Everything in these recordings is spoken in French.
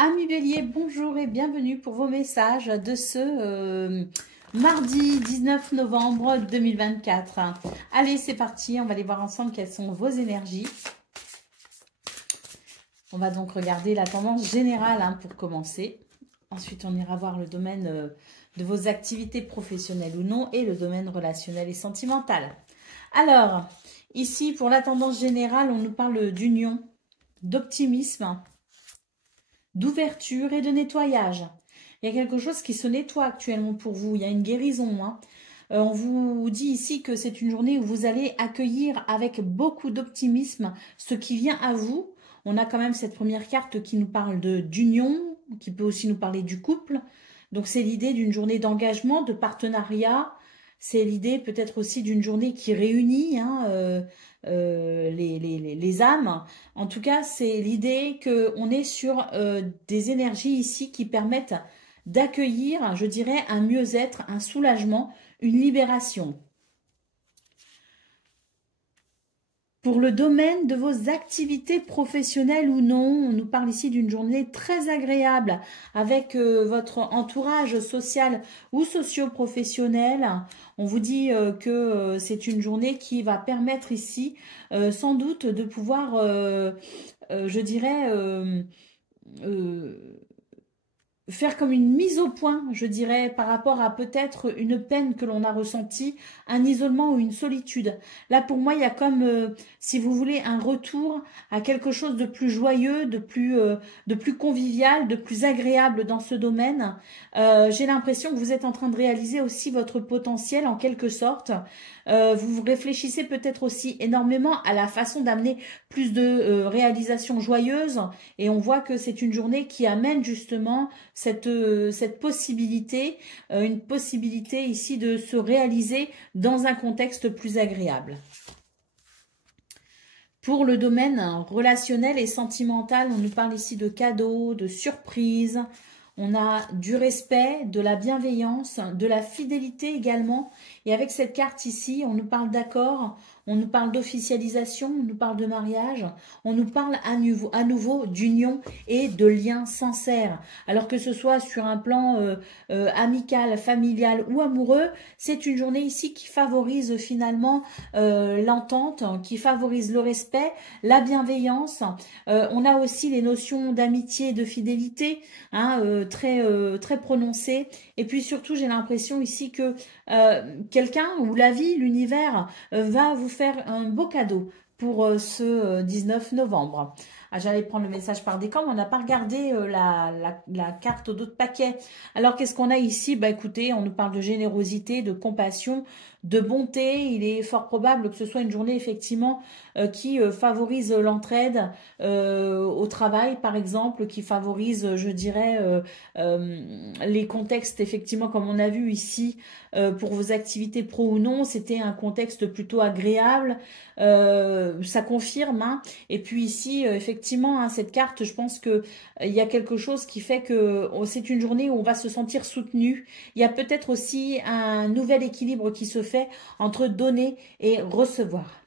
Amis Bélier, bonjour et bienvenue pour vos messages de ce mardi 19 novembre 2024. Allez, c'est parti, on va aller voir ensemble quelles sont vos énergies. On va donc regarder la tendance générale pour commencer. Ensuite, on ira voir le domaine de vos activités professionnelles ou non et le domaine relationnel et sentimental. Alors, ici, pour la tendance générale, on nous parle d'union, d'optimisme, d'ouverture et de nettoyage. Il y a quelque chose qui se nettoie actuellement pour vous. Il y a une guérison. On vous dit ici que c'est une journée où vous allez accueillir avec beaucoup d'optimisme ce qui vient à vous. On a quand même cette première carte qui nous parle d'union, qui peut aussi nous parler du couple. Donc c'est l'idée d'une journée d'engagement, de partenariat. C'est l'idée peut-être aussi d'une journée qui réunit les âmes. En tout cas, c'est l'idée qu'on est sur des énergies ici qui permettent d'accueillir, je dirais, un mieux-être, un soulagement, une libération. Pour le domaine de vos activités professionnelles ou non, on nous parle ici d'une journée très agréable avec votre entourage social ou socio-professionnel. On vous dit que c'est une journée qui va permettre ici sans doute de pouvoir, je dirais, faire comme une mise au point, je dirais, par rapport à peut-être une peine que l'on a ressentie, un isolement ou une solitude. Là, pour moi, il y a comme, si vous voulez, un retour à quelque chose de plus joyeux, de plus convivial, de plus agréable dans ce domaine. J'ai l'impression que vous êtes en train de réaliser aussi votre potentiel en quelque sorte. Vous réfléchissez peut-être aussi énormément à la façon d'amener plus de réalisations joyeuses et on voit que c'est une journée qui amène justement cette possibilité, une possibilité ici de se réaliser dans un contexte plus agréable. Pour le domaine relationnel et sentimental, on nous parle ici de cadeaux, de surprises. On a du respect, de la bienveillance, de la fidélité également. Et avec cette carte ici, on nous parle d'accord, on nous parle d'officialisation, on nous parle de mariage, on nous parle à nouveau d'union et de liens sincères. Alors que ce soit sur un plan amical, familial ou amoureux, c'est une journée ici qui favorise finalement l'entente, qui favorise le respect, la bienveillance. On a aussi les notions d'amitié et de fidélité, très prononcées. Et puis surtout, j'ai l'impression ici que quelqu'un ou la vie, l'univers, va vous faire un beau cadeau pour ce 19 novembre. Ah, j'allais prendre le message par décan, mais on n'a pas regardé la carte d'autres paquets. Alors, qu'est-ce qu'on a ici? Bah, écoutez, on nous parle de générosité, de compassion, de bonté. Il est fort probable que ce soit une journée, effectivement, qui favorise l'entraide au travail, par exemple, qui favorise, je dirais, les contextes, effectivement, comme on a vu ici, pour vos activités pro ou non, c'était un contexte plutôt agréable. Ça confirme. Et puis ici, effectivement, cette carte, je pense que il y a quelque chose qui fait que c'est une journée où on va se sentir soutenu. Il y a peut-être aussi un nouvel équilibre qui se fait entre donner et recevoir.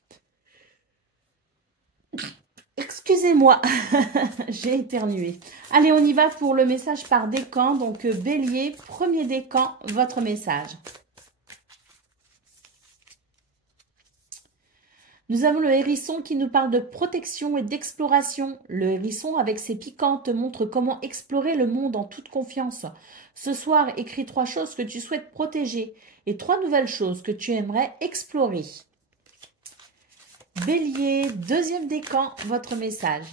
Excusez-moi, j'ai éternué. Allez, on y va pour le message par décan. Donc, Bélier, premier décan, votre message. Nous avons le hérisson qui nous parle de protection et d'exploration. Le hérisson, avec ses piquants, te montre comment explorer le monde en toute confiance. Ce soir, écris 3 choses que tu souhaites protéger et 3 nouvelles choses que tu aimerais explorer. Bélier, deuxième décan, votre message.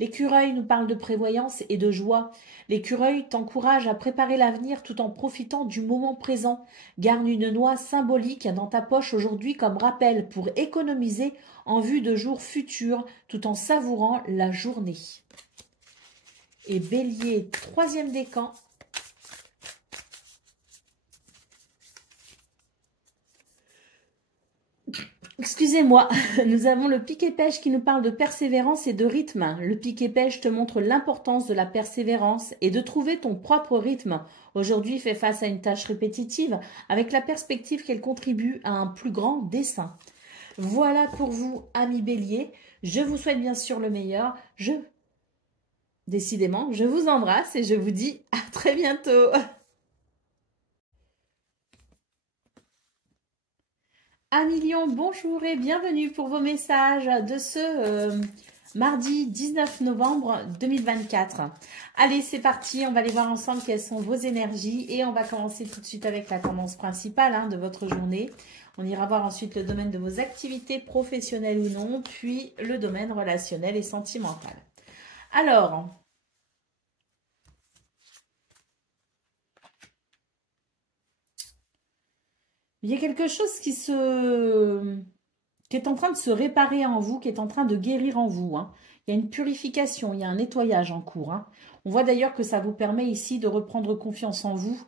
L'écureuil nous parle de prévoyance et de joie. L'écureuil t'encourage à préparer l'avenir tout en profitant du moment présent. Garde une noix symbolique dans ta poche aujourd'hui comme rappel pour économiser en vue de jours futurs tout en savourant la journée. Et Bélier, troisième décan. Excusez-moi, nous avons le piquet-pêche qui nous parle de persévérance et de rythme. Le piquet-pêche te montre l'importance de la persévérance et de trouver ton propre rythme. Aujourd'hui, fais face à une tâche répétitive avec la perspective qu'elle contribue à un plus grand dessein. Voilà pour vous, amis Bélier. Je vous souhaite bien sûr le meilleur. Décidément, je vous embrasse et je vous dis à très bientôt. Amilion, bonjour et bienvenue pour vos messages de ce mardi 19 novembre 2024. Allez, c'est parti, on va aller voir ensemble quelles sont vos énergies et on va commencer tout de suite avec la tendance principale de votre journée. On ira voir ensuite le domaine de vos activités professionnelles ou non, puis le domaine relationnel et sentimental. Alors, il y a quelque chose qui est en train de se réparer en vous, qui est en train de guérir en vous. Il y a une purification, il y a un nettoyage en cours. On voit d'ailleurs que ça vous permet ici de reprendre confiance en vous.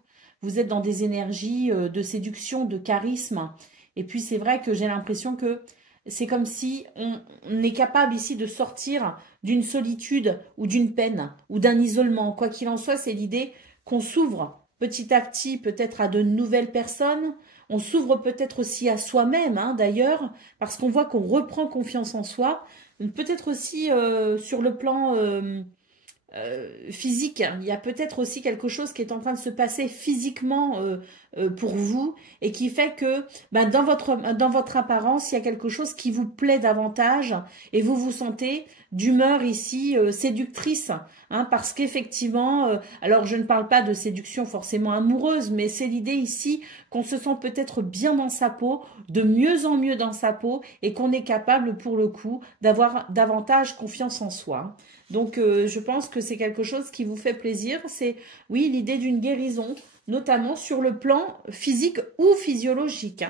Vous êtes dans des énergies de séduction, de charisme. Et puis c'est vrai que j'ai l'impression que c'est comme si on est capable ici de sortir d'une solitude ou d'une peine ou d'un isolement. Quoi qu'il en soit, c'est l'idée qu'on s'ouvre petit à petit peut-être à de nouvelles personnes. On s'ouvre peut-être aussi à soi-même d'ailleurs, parce qu'on voit qu'on reprend confiance en soi. Peut-être aussi sur le plan physique, il y a peut-être aussi quelque chose qui est en train de se passer physiquement pour vous et qui fait que dans votre apparence, il y a quelque chose qui vous plaît davantage et vous vous sentez d'humeur ici séductrice, parce qu'effectivement, alors je ne parle pas de séduction forcément amoureuse, mais c'est l'idée ici qu'on se sent peut-être bien dans sa peau, de mieux en mieux dans sa peau et qu'on est capable pour le coup d'avoir davantage confiance en soi. Donc, je pense que c'est quelque chose qui vous fait plaisir. C'est, oui, l'idée d'une guérison, notamment sur le plan physique ou physiologique.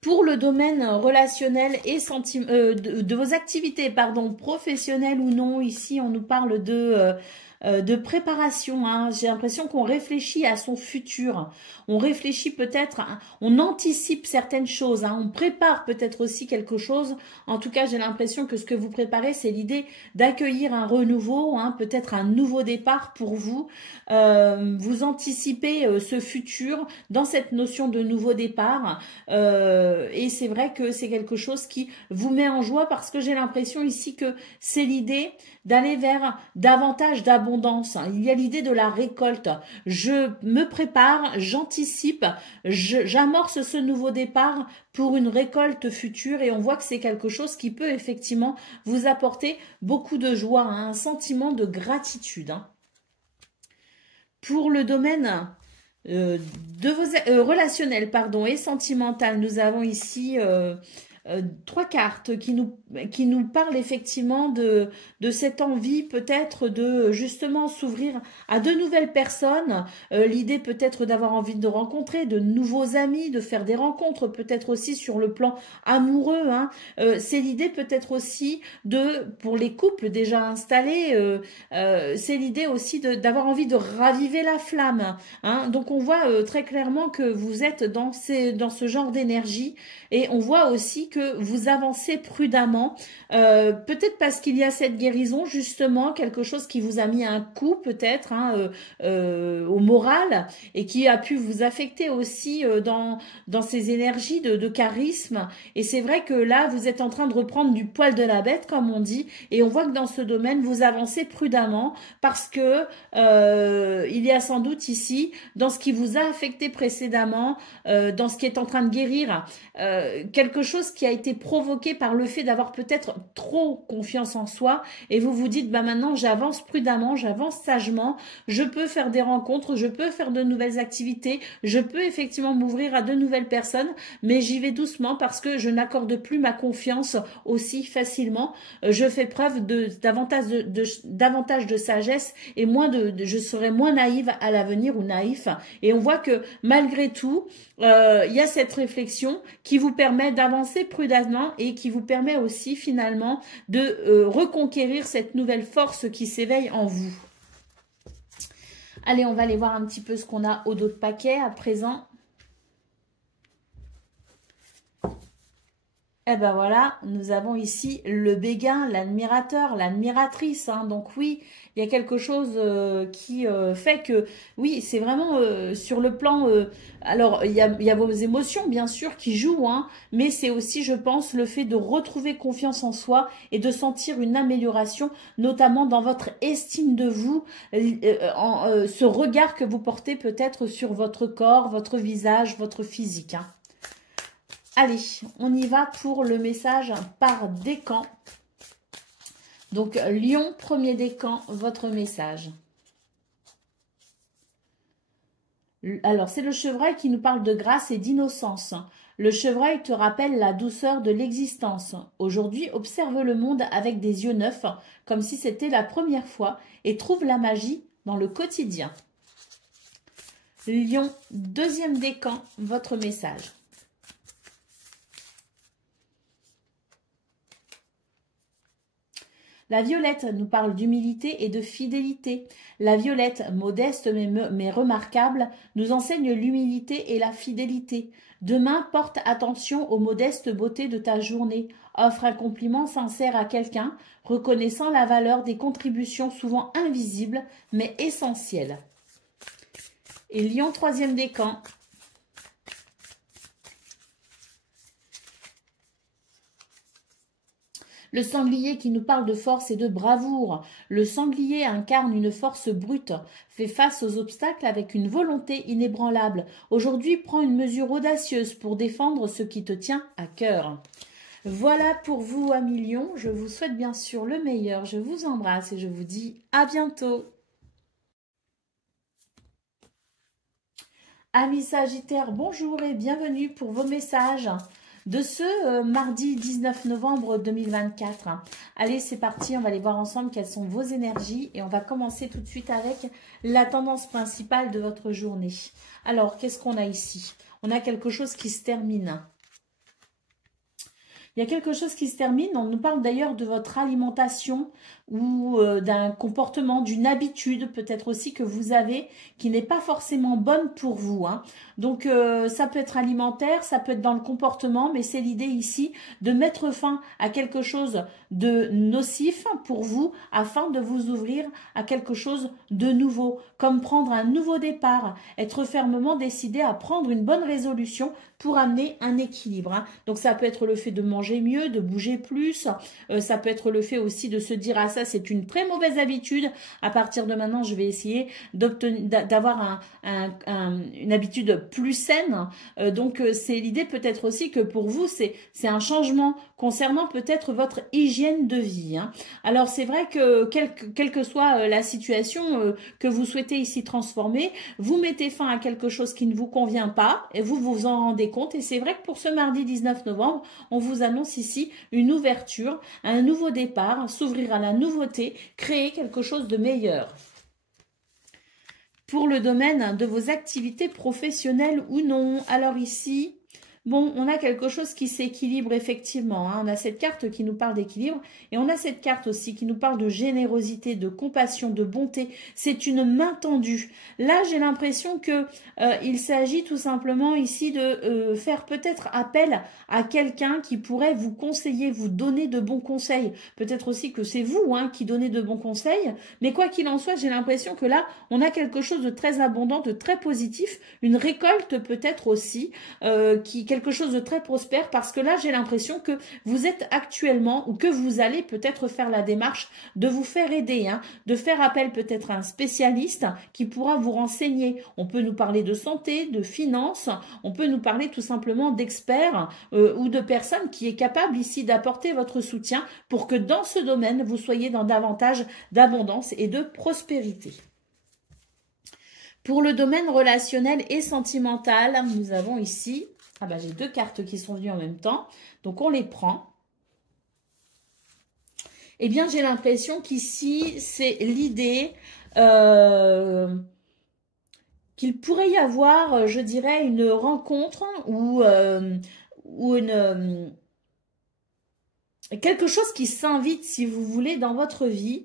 Pour le domaine relationnel et de vos activités, professionnelles ou non, ici, on nous parle de préparation. J'ai l'impression qu'on réfléchit à son futur. On réfléchit peut-être, on anticipe certaines choses. On prépare peut-être aussi quelque chose. En tout cas, j'ai l'impression que ce que vous préparez, c'est l'idée d'accueillir un renouveau, peut-être un nouveau départ pour vous. Vous anticipez ce futur dans cette notion de nouveau départ. Et c'est vrai que c'est quelque chose qui vous met en joie parce que j'ai l'impression ici que c'est l'idée d'aller vers davantage d'abondance. Il y a l'idée de la récolte. Je me prépare, j'anticipe, j'amorce ce nouveau départ pour une récolte future et on voit que c'est quelque chose qui peut effectivement vous apporter beaucoup de joie, un sentiment de gratitude. Pour le domaine de vos relationnels et sentimental, nous avons ici 3 cartes qui nous parlent effectivement de cette envie peut-être de justement s'ouvrir à de nouvelles personnes. L'idée peut-être d'avoir envie de rencontrer de nouveaux amis, de faire des rencontres peut-être aussi sur le plan amoureux. C'est l'idée peut-être aussi pour les couples déjà installés, c'est l'idée aussi d'avoir envie de raviver la flamme. Donc on voit très clairement que vous êtes dans ce genre d'énergie et on voit aussi que vous avancez prudemment, peut-être parce qu'il y a cette guérison justement, quelque chose qui vous a mis un coup peut-être au moral et qui a pu vous affecter aussi dans ces énergies de charisme. Et c'est vrai que là, vous êtes en train de reprendre du poil de la bête, comme on dit, et on voit que dans ce domaine, vous avancez prudemment parce que il y a sans doute ici, dans ce qui vous a affecté précédemment, dans ce qui est en train de guérir, quelque chose qui a été provoqué par le fait d'avoir peut-être trop confiance en soi et vous vous dites maintenant j'avance prudemment, j'avance sagement, je peux faire des rencontres, je peux faire de nouvelles activités, je peux effectivement m'ouvrir à de nouvelles personnes, mais j'y vais doucement parce que je n'accorde plus ma confiance aussi facilement. Je fais preuve davantage de sagesse et je serai moins naïve à l'avenir ou naïf. Et on voit que malgré tout, il y a cette réflexion qui vous permet d'avancer prudemment et qui vous permet aussi finalement de reconquérir cette nouvelle force qui s'éveille en vous. Allez, on va aller voir un petit peu ce qu'on a au dos de paquet à présent. Eh ben voilà, nous avons ici le béguin, l'admirateur, l'admiratrice, hein. Donc oui, il y a quelque chose qui fait que, oui, c'est vraiment sur le plan... alors, il y a vos émotions, bien sûr, qui jouent, hein, mais c'est aussi, je pense, le fait de retrouver confiance en soi et de sentir une amélioration, notamment dans votre estime de vous, ce regard que vous portez peut-être sur votre corps, votre visage, votre physique, hein. Allez, on y va pour le message par décan. Donc, Lion, premier décan, votre message. Alors, c'est le chevreuil qui nous parle de grâce et d'innocence. Le chevreuil te rappelle la douceur de l'existence. Aujourd'hui, observe le monde avec des yeux neufs, comme si c'était la première fois, et trouve la magie dans le quotidien. Lion, deuxième décan, votre message. La violette nous parle d'humilité et de fidélité. La violette, modeste mais remarquable, nous enseigne l'humilité et la fidélité. Demain, porte attention aux modestes beautés de ta journée. Offre un compliment sincère à quelqu'un, reconnaissant la valeur des contributions souvent invisibles mais essentielles. Et Lion, troisième décan. Le sanglier qui nous parle de force et de bravoure. Le sanglier incarne une force brute, fait face aux obstacles avec une volonté inébranlable. Aujourd'hui, prends une mesure audacieuse pour défendre ce qui te tient à cœur. Voilà pour vous, amis Lions. Je vous souhaite bien sûr le meilleur. Je vous embrasse et je vous dis à bientôt. Amis Sagittaires, bonjour et bienvenue pour vos messages de ce mardi 19 novembre 2024. Allez, c'est parti, on va aller voir ensemble quelles sont vos énergies et on va commencer tout de suite avec la tendance principale de votre journée. Alors, qu'est-ce qu'on a ici? On a quelque chose qui se termine. Il y a quelque chose qui se termine. On nous parle d'ailleurs de votre alimentation ou d'un comportement, d'une habitude peut-être aussi que vous avez qui n'est pas forcément bonne pour vous, hein. Donc ça peut être alimentaire, ça peut être dans le comportement, mais c'est l'idée ici de mettre fin à quelque chose de nocif pour vous afin de vous ouvrir à quelque chose de nouveau, comme prendre un nouveau départ, être fermement décidé à prendre une bonne résolution pour amener un équilibre, hein. Donc ça peut être le fait de manger mieux, de bouger plus, ça peut être le fait aussi de se dire ah ça c'est une très mauvaise habitude, à partir de maintenant je vais essayer d'avoir une habitude plus saine. Donc c'est l'idée peut-être aussi que pour vous c'est un changement concernant peut-être votre hygiène de vie, hein. Alors c'est vrai que quelle que soit la situation que vous souhaitez ici transformer, vous mettez fin à quelque chose qui ne vous convient pas et vous vous en rendez compte. Et c'est vrai que pour ce mardi 19 novembre, on vous annonce ici une ouverture, un nouveau départ, s'ouvrir à la nouveauté, créer quelque chose de meilleur. Pour le domaine de vos activités professionnelles ou non, alors ici... Bon, on a quelque chose qui s'équilibre effectivement, hein. On a cette carte qui nous parle d'équilibre et on a cette carte aussi qui nous parle de générosité, de compassion, de bonté. C'est une main tendue. Là, j'ai l'impression que il s'agit tout simplement ici de faire peut-être appel à quelqu'un qui pourrait vous conseiller, vous donner de bons conseils. Peut-être aussi que c'est vous, hein, qui donnez de bons conseils. Mais quoi qu'il en soit, j'ai l'impression que là, on a quelque chose de très abondant, de très positif, une récolte peut-être aussi quelque chose de très prospère, parce que là j'ai l'impression que vous êtes actuellement ou que vous allez peut-être faire la démarche de vous faire aider, hein, de faire appel peut-être à un spécialiste qui pourra vous renseigner. On peut nous parler de santé, de finances, on peut nous parler tout simplement d'experts ou de personnes qui est capable ici d'apporter votre soutien pour que dans ce domaine vous soyez dans davantage d'abondance et de prospérité. Pour le domaine relationnel et sentimental, nous avons ici... Ah bah j'ai deux cartes qui sont venues en même temps, donc on les prend. Eh bien, j'ai l'impression qu'ici, c'est l'idée qu'il pourrait y avoir, je dirais, une rencontre ou une quelque chose qui s'invite, si vous voulez, dans votre vie,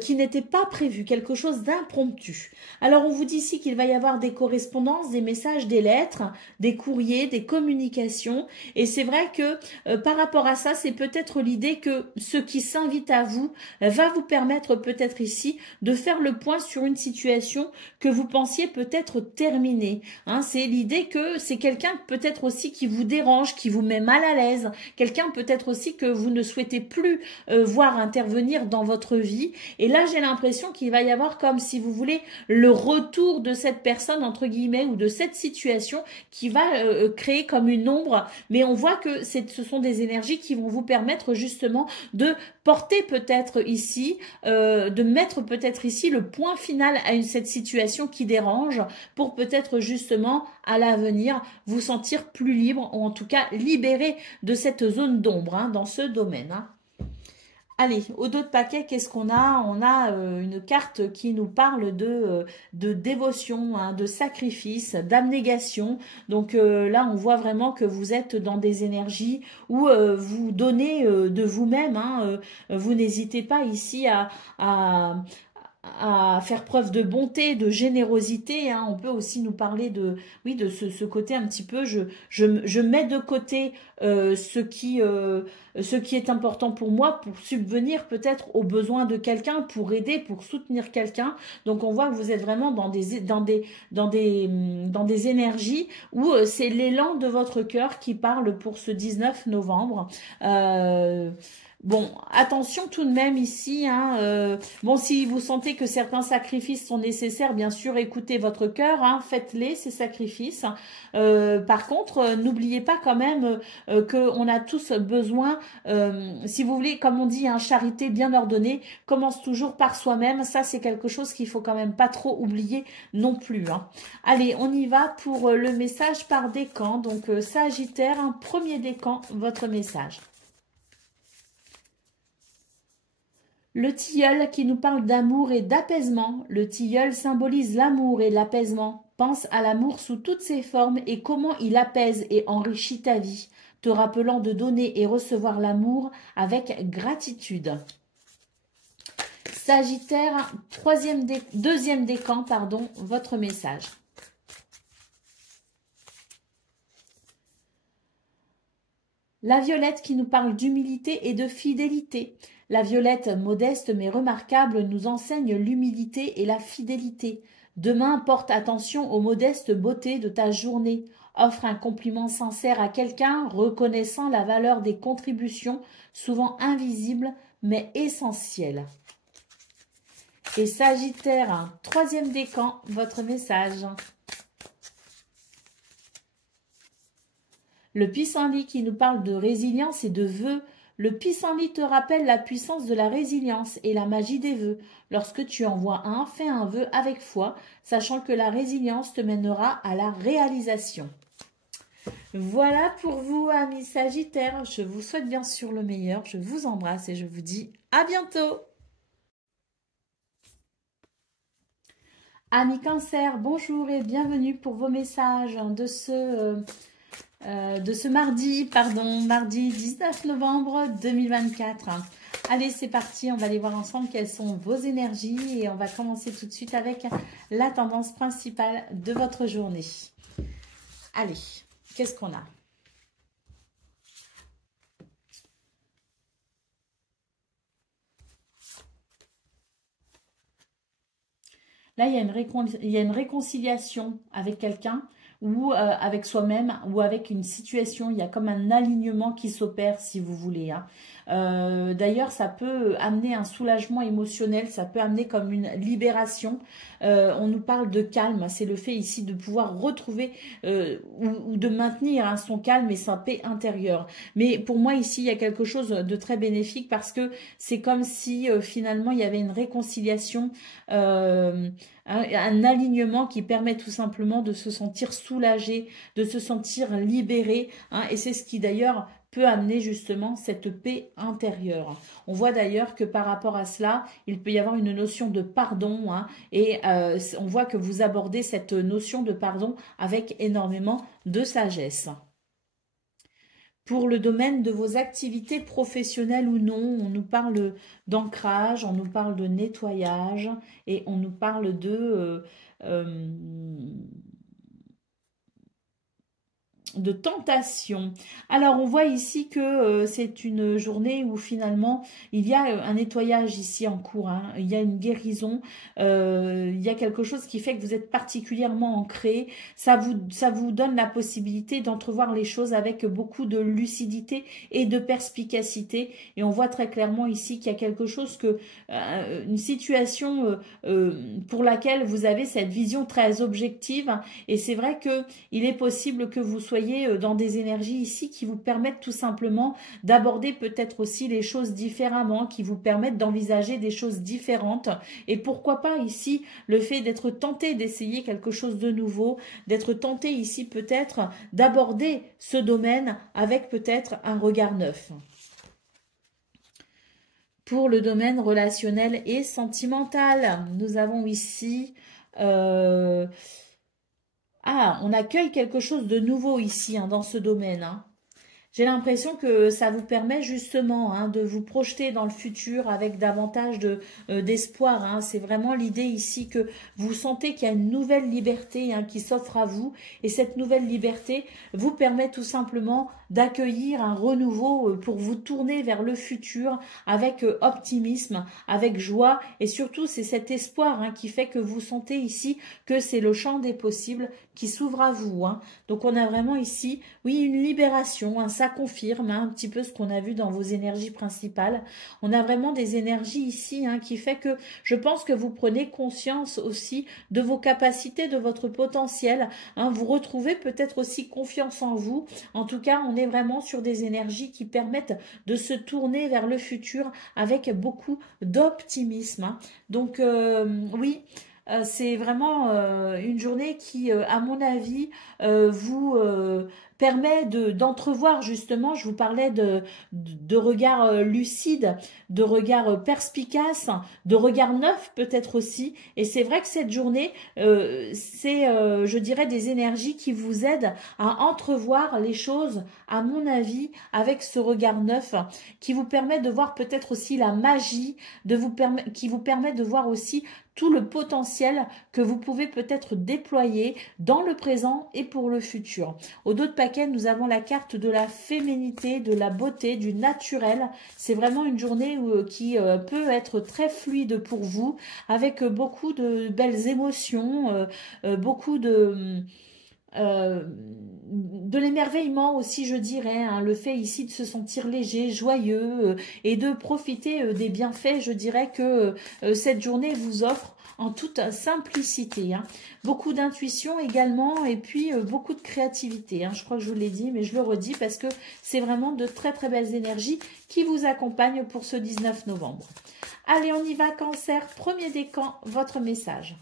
qui n'était pas prévu, quelque chose d'impromptu. Alors, on vous dit ici qu'il va y avoir des correspondances, des messages, des lettres, des courriers, des communications. Et c'est vrai que par rapport à ça, c'est peut-être l'idée que ce qui s'invite à vous va vous permettre peut-être ici de faire le point sur une situation que vous pensiez peut-être terminée. Hein, c'est l'idée que c'est quelqu'un peut-être aussi qui vous dérange, qui vous met mal à l'aise, quelqu'un peut-être aussi que vous ne souhaitez plus voir intervenir dans votre vie. Et là, j'ai l'impression qu'il va y avoir comme, si vous voulez, le retour de cette personne, entre guillemets, ou de cette situation qui va créer comme une ombre. Mais on voit que ce sont des énergies qui vont vous permettre justement de porter peut-être ici, de mettre peut-être ici le point final à cette situation qui dérange pour peut-être justement à l'avenir vous sentir plus libre ou en tout cas libéré de cette zone d'ombre hein, dans ce domaine. Hein. Allez, au dos de paquet, qu'est-ce qu'on a? On a une carte qui nous parle de dévotion, hein, de sacrifice, d'abnégation. Donc là, on voit vraiment que vous êtes dans des énergies où vous donnez de vous-même. Hein, vous n'hésitez pas ici à faire preuve de bonté, de générosité. Hein. On peut aussi nous parler de, oui, de ce côté un petit peu, je mets de côté ce qui est important pour moi, pour subvenir peut-être aux besoins de quelqu'un, pour aider, pour soutenir quelqu'un. Donc on voit que vous êtes vraiment dans des énergies où c'est l'élan de votre cœur qui parle pour ce 19 novembre. Bon, attention tout de même ici. Hein, bon, si vous sentez que certains sacrifices sont nécessaires, bien sûr, écoutez votre cœur, hein, faites-les, ces sacrifices. Par contre, n'oubliez pas quand même qu'on a tous besoin, si vous voulez, comme on dit, hein, charité bien ordonnée commence toujours par soi-même. Ça, c'est quelque chose qu'il faut quand même pas trop oublier non plus. Hein. Allez, on y va pour le message par décan. Donc, Sagittaire, un premier décan, votre message. Le tilleul qui nous parle d'amour et d'apaisement. Le tilleul symbolise l'amour et l'apaisement. Pense à l'amour sous toutes ses formes et comment il apaise et enrichit ta vie, te rappelant de donner et recevoir l'amour avec gratitude. Sagittaire, deuxième décan, pardon, votre message. La violette qui nous parle d'humilité et de fidélité. La violette, modeste mais remarquable, nous enseigne l'humilité et la fidélité. Demain, porte attention aux modestes beautés de ta journée. Offre un compliment sincère à quelqu'un, reconnaissant la valeur des contributions, souvent invisibles mais essentielles. Et Sagittaire, troisième décan, votre message. Le pissenlit qui nous parle de résilience et de vœux. Le pissenlit te rappelle la puissance de la résilience et la magie des vœux. Lorsque tu envoies un, fais un vœu avec foi, sachant que la résilience te mènera à la réalisation. Voilà pour vous, amis Sagittaires. Je vous souhaite bien sûr le meilleur. Je vous embrasse et je vous dis à bientôt. Amis Cancer, bonjour et bienvenue pour vos messages de ce mardi, mardi 19 novembre 2024. Allez, c'est parti, on va aller voir ensemble quelles sont vos énergies et on va commencer tout de suite avec la tendance principale de votre journée. Allez, qu'est-ce qu'on a ? Là, il y a une réconciliation avec quelqu'un ou avec soi-même ou avec une situation. Il y a comme un alignement qui s'opère, si vous voulez. Hein. D'ailleurs, ça peut amener un soulagement émotionnel, ça peut amener comme une libération. On nous parle de calme, c'est le fait ici de pouvoir retrouver ou de maintenir hein, son calme et sa paix intérieure. Mais pour moi, ici, il y a quelque chose de très bénéfique parce que c'est comme si finalement, il y avait une réconciliation, un alignement qui permet tout simplement de se sentir soulagé, de se sentir libéré. Hein, et c'est ce qui d'ailleurs peut amener justement cette paix intérieure. On voit d'ailleurs que par rapport à cela, il peut y avoir une notion de pardon hein, et on voit que vous abordez cette notion de pardon avec énormément de sagesse. Pour le domaine de vos activités professionnelles ou non, on nous parle d'ancrage, on nous parle de nettoyage et on nous parle de tentation. Alors on voit ici que c'est une journée où finalement il y a un nettoyage ici en cours, hein. Il y a une guérison, il y a quelque chose qui fait que vous êtes particulièrement ancré, ça vous donne la possibilité d'entrevoir les choses avec beaucoup de lucidité et de perspicacité, et on voit très clairement ici qu'il y a quelque chose une situation pour laquelle vous avez cette vision très objective, et c'est vrai que il est possible que vous soyez dans des énergies ici qui vous permettent tout simplement d'aborder peut-être aussi les choses différemment, qui vous permettent d'envisager des choses différentes. Et pourquoi pas ici le fait d'être tenté d'essayer quelque chose de nouveau, d'être tenté ici peut-être d'aborder ce domaine avec peut-être un regard neuf. Pour le domaine relationnel et sentimental, nous avons ici... on accueille quelque chose de nouveau ici, hein, dans ce domaine, hein. J'ai l'impression que ça vous permet justement, hein, de vous projeter dans le futur avec davantage d'espoir, hein. C'est vraiment l'idée ici que vous sentez qu'il y a une nouvelle liberté, hein, qui s'offre à vous. Et cette nouvelle liberté vous permet tout simplement d'accueillir un renouveau pour vous tourner vers le futur avec optimisme, avec joie. Et surtout, c'est cet espoir, hein, qui fait que vous sentez ici que c'est le champ des possibles qui s'ouvre à vous, hein. Donc on a vraiment ici, oui, une libération, hein, ça confirme, hein, un petit peu ce qu'on a vu dans vos énergies principales. On a vraiment des énergies ici, hein, qui fait que je pense que vous prenez conscience aussi de vos capacités, de votre potentiel, hein. Vous retrouvez peut-être aussi confiance en vous. En tout cas, on est vraiment sur des énergies qui permettent de se tourner vers le futur avec beaucoup d'optimisme, hein. Donc oui, c'est vraiment une journée qui, à mon avis, vous permet d'entrevoir justement, je vous parlais de regard lucide, de regard perspicace, de regard neuf peut-être aussi. Et c'est vrai que cette journée, c'est, je dirais, des énergies qui vous aident à entrevoir les choses, à mon avis, avec ce regard neuf, qui vous permet de voir peut-être aussi la magie, qui vous permet de voir aussi tout le potentiel que vous pouvez peut-être déployer dans le présent et pour le futur. Au dos de paquet, nous avons la carte de la féminité, de la beauté, du naturel. C'est vraiment une journée qui peut être très fluide pour vous, avec beaucoup de belles émotions, beaucoup de l'émerveillement aussi, je dirais, hein, le fait ici de se sentir léger, joyeux, et de profiter des bienfaits, je dirais, que cette journée vous offre en toute simplicité, hein. Beaucoup d'intuition également, et puis beaucoup de créativité, hein. Je crois que je vous l'ai dit, mais je le redis parce que c'est vraiment de très très belles énergies qui vous accompagnent pour ce 19 novembre. Allez, on y va, Cancer, premier décan, votre message.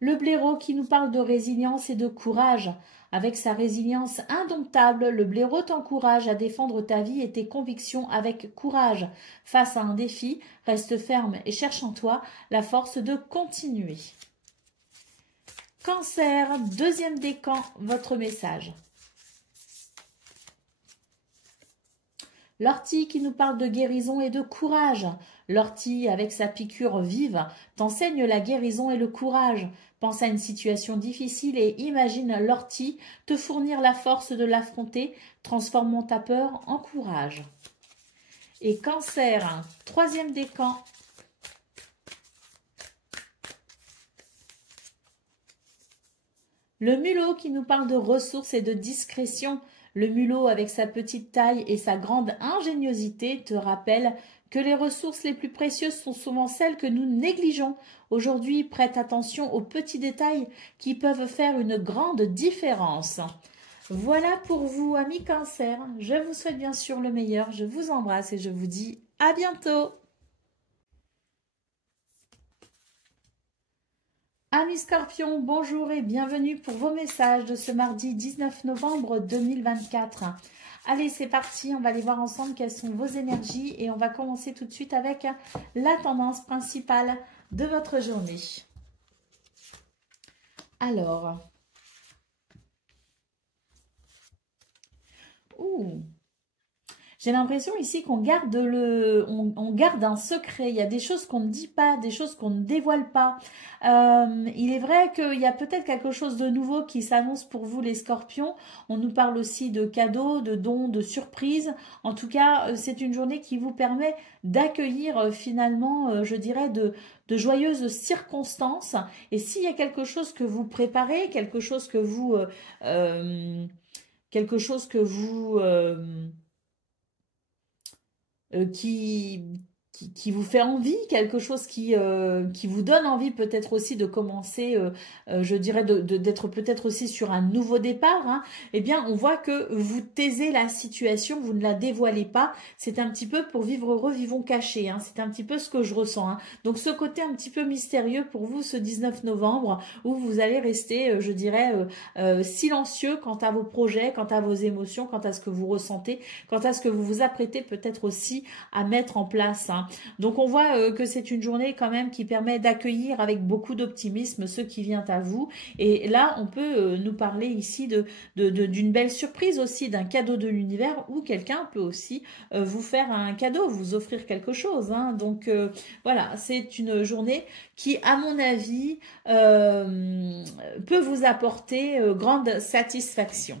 Le blaireau qui nous parle de résilience et de courage. Avec sa résilience indomptable, le blaireau t'encourage à défendre ta vie et tes convictions avec courage. Face à un défi, reste ferme et cherche en toi la force de continuer. Cancer, deuxième décan, votre message. L'ortie qui nous parle de guérison et de courage. L'ortie, avec sa piqûre vive, t'enseigne la guérison et le courage. Pense à une situation difficile et imagine l'ortie te fournir la force de l'affronter, transformant ta peur en courage. Et Cancer, troisième décan. Le mulot qui nous parle de ressources et de discrétion. Le mulot, avec sa petite taille et sa grande ingéniosité, te rappelle que les ressources les plus précieuses sont souvent celles que nous négligeons. Aujourd'hui, prête attention aux petits détails qui peuvent faire une grande différence. Voilà pour vous, amis Cancer. Je vous souhaite bien sûr le meilleur. Je vous embrasse et je vous dis à bientôt. Amis Scorpions, bonjour et bienvenue pour vos messages de ce mardi 19 novembre 2024. Allez, c'est parti, on va aller voir ensemble quelles sont vos énergies et on va commencer tout de suite avec la tendance principale de votre journée. Alors, Ouh. J'ai l'impression ici qu'on garde on garde un secret. Il y a des choses qu'on ne dit pas, des choses qu'on ne dévoile pas. Il est vrai qu'il y a peut-être quelque chose de nouveau qui s'annonce pour vous, les scorpions. On nous parle aussi de cadeaux, de dons, de surprises. En tout cas, c'est une journée qui vous permet d'accueillir finalement, je dirais, de joyeuses circonstances. Et s'il y a quelque chose que vous préparez, quelque chose que vous... quelque chose que vous... qui vous fait envie, quelque chose qui vous donne envie peut-être aussi de commencer, je dirais, d'être peut-être aussi sur un nouveau départ, hein, eh bien, on voit que vous taisez la situation, vous ne la dévoilez pas. C'est un petit peu pour vivre heureux, vivons cachés. Hein, c'est un petit peu ce que je ressens. Hein. Donc, ce côté un petit peu mystérieux pour vous, ce 19 novembre, où vous allez rester, je dirais, silencieux quant à vos projets, quant à vos émotions, quant à ce que vous ressentez, quant à ce que vous vous apprêtez peut-être aussi à mettre en place. Hein. Donc on voit que c'est une journée quand même qui permet d'accueillir avec beaucoup d'optimisme ce qui vient à vous. Et là, on peut nous parler ici d'une belle surprise aussi, d'un cadeau de l'univers, où quelqu'un peut aussi vous faire un cadeau, vous offrir quelque chose. Hein. Donc voilà, c'est une journée qui, à mon avis, peut vous apporter grande satisfaction.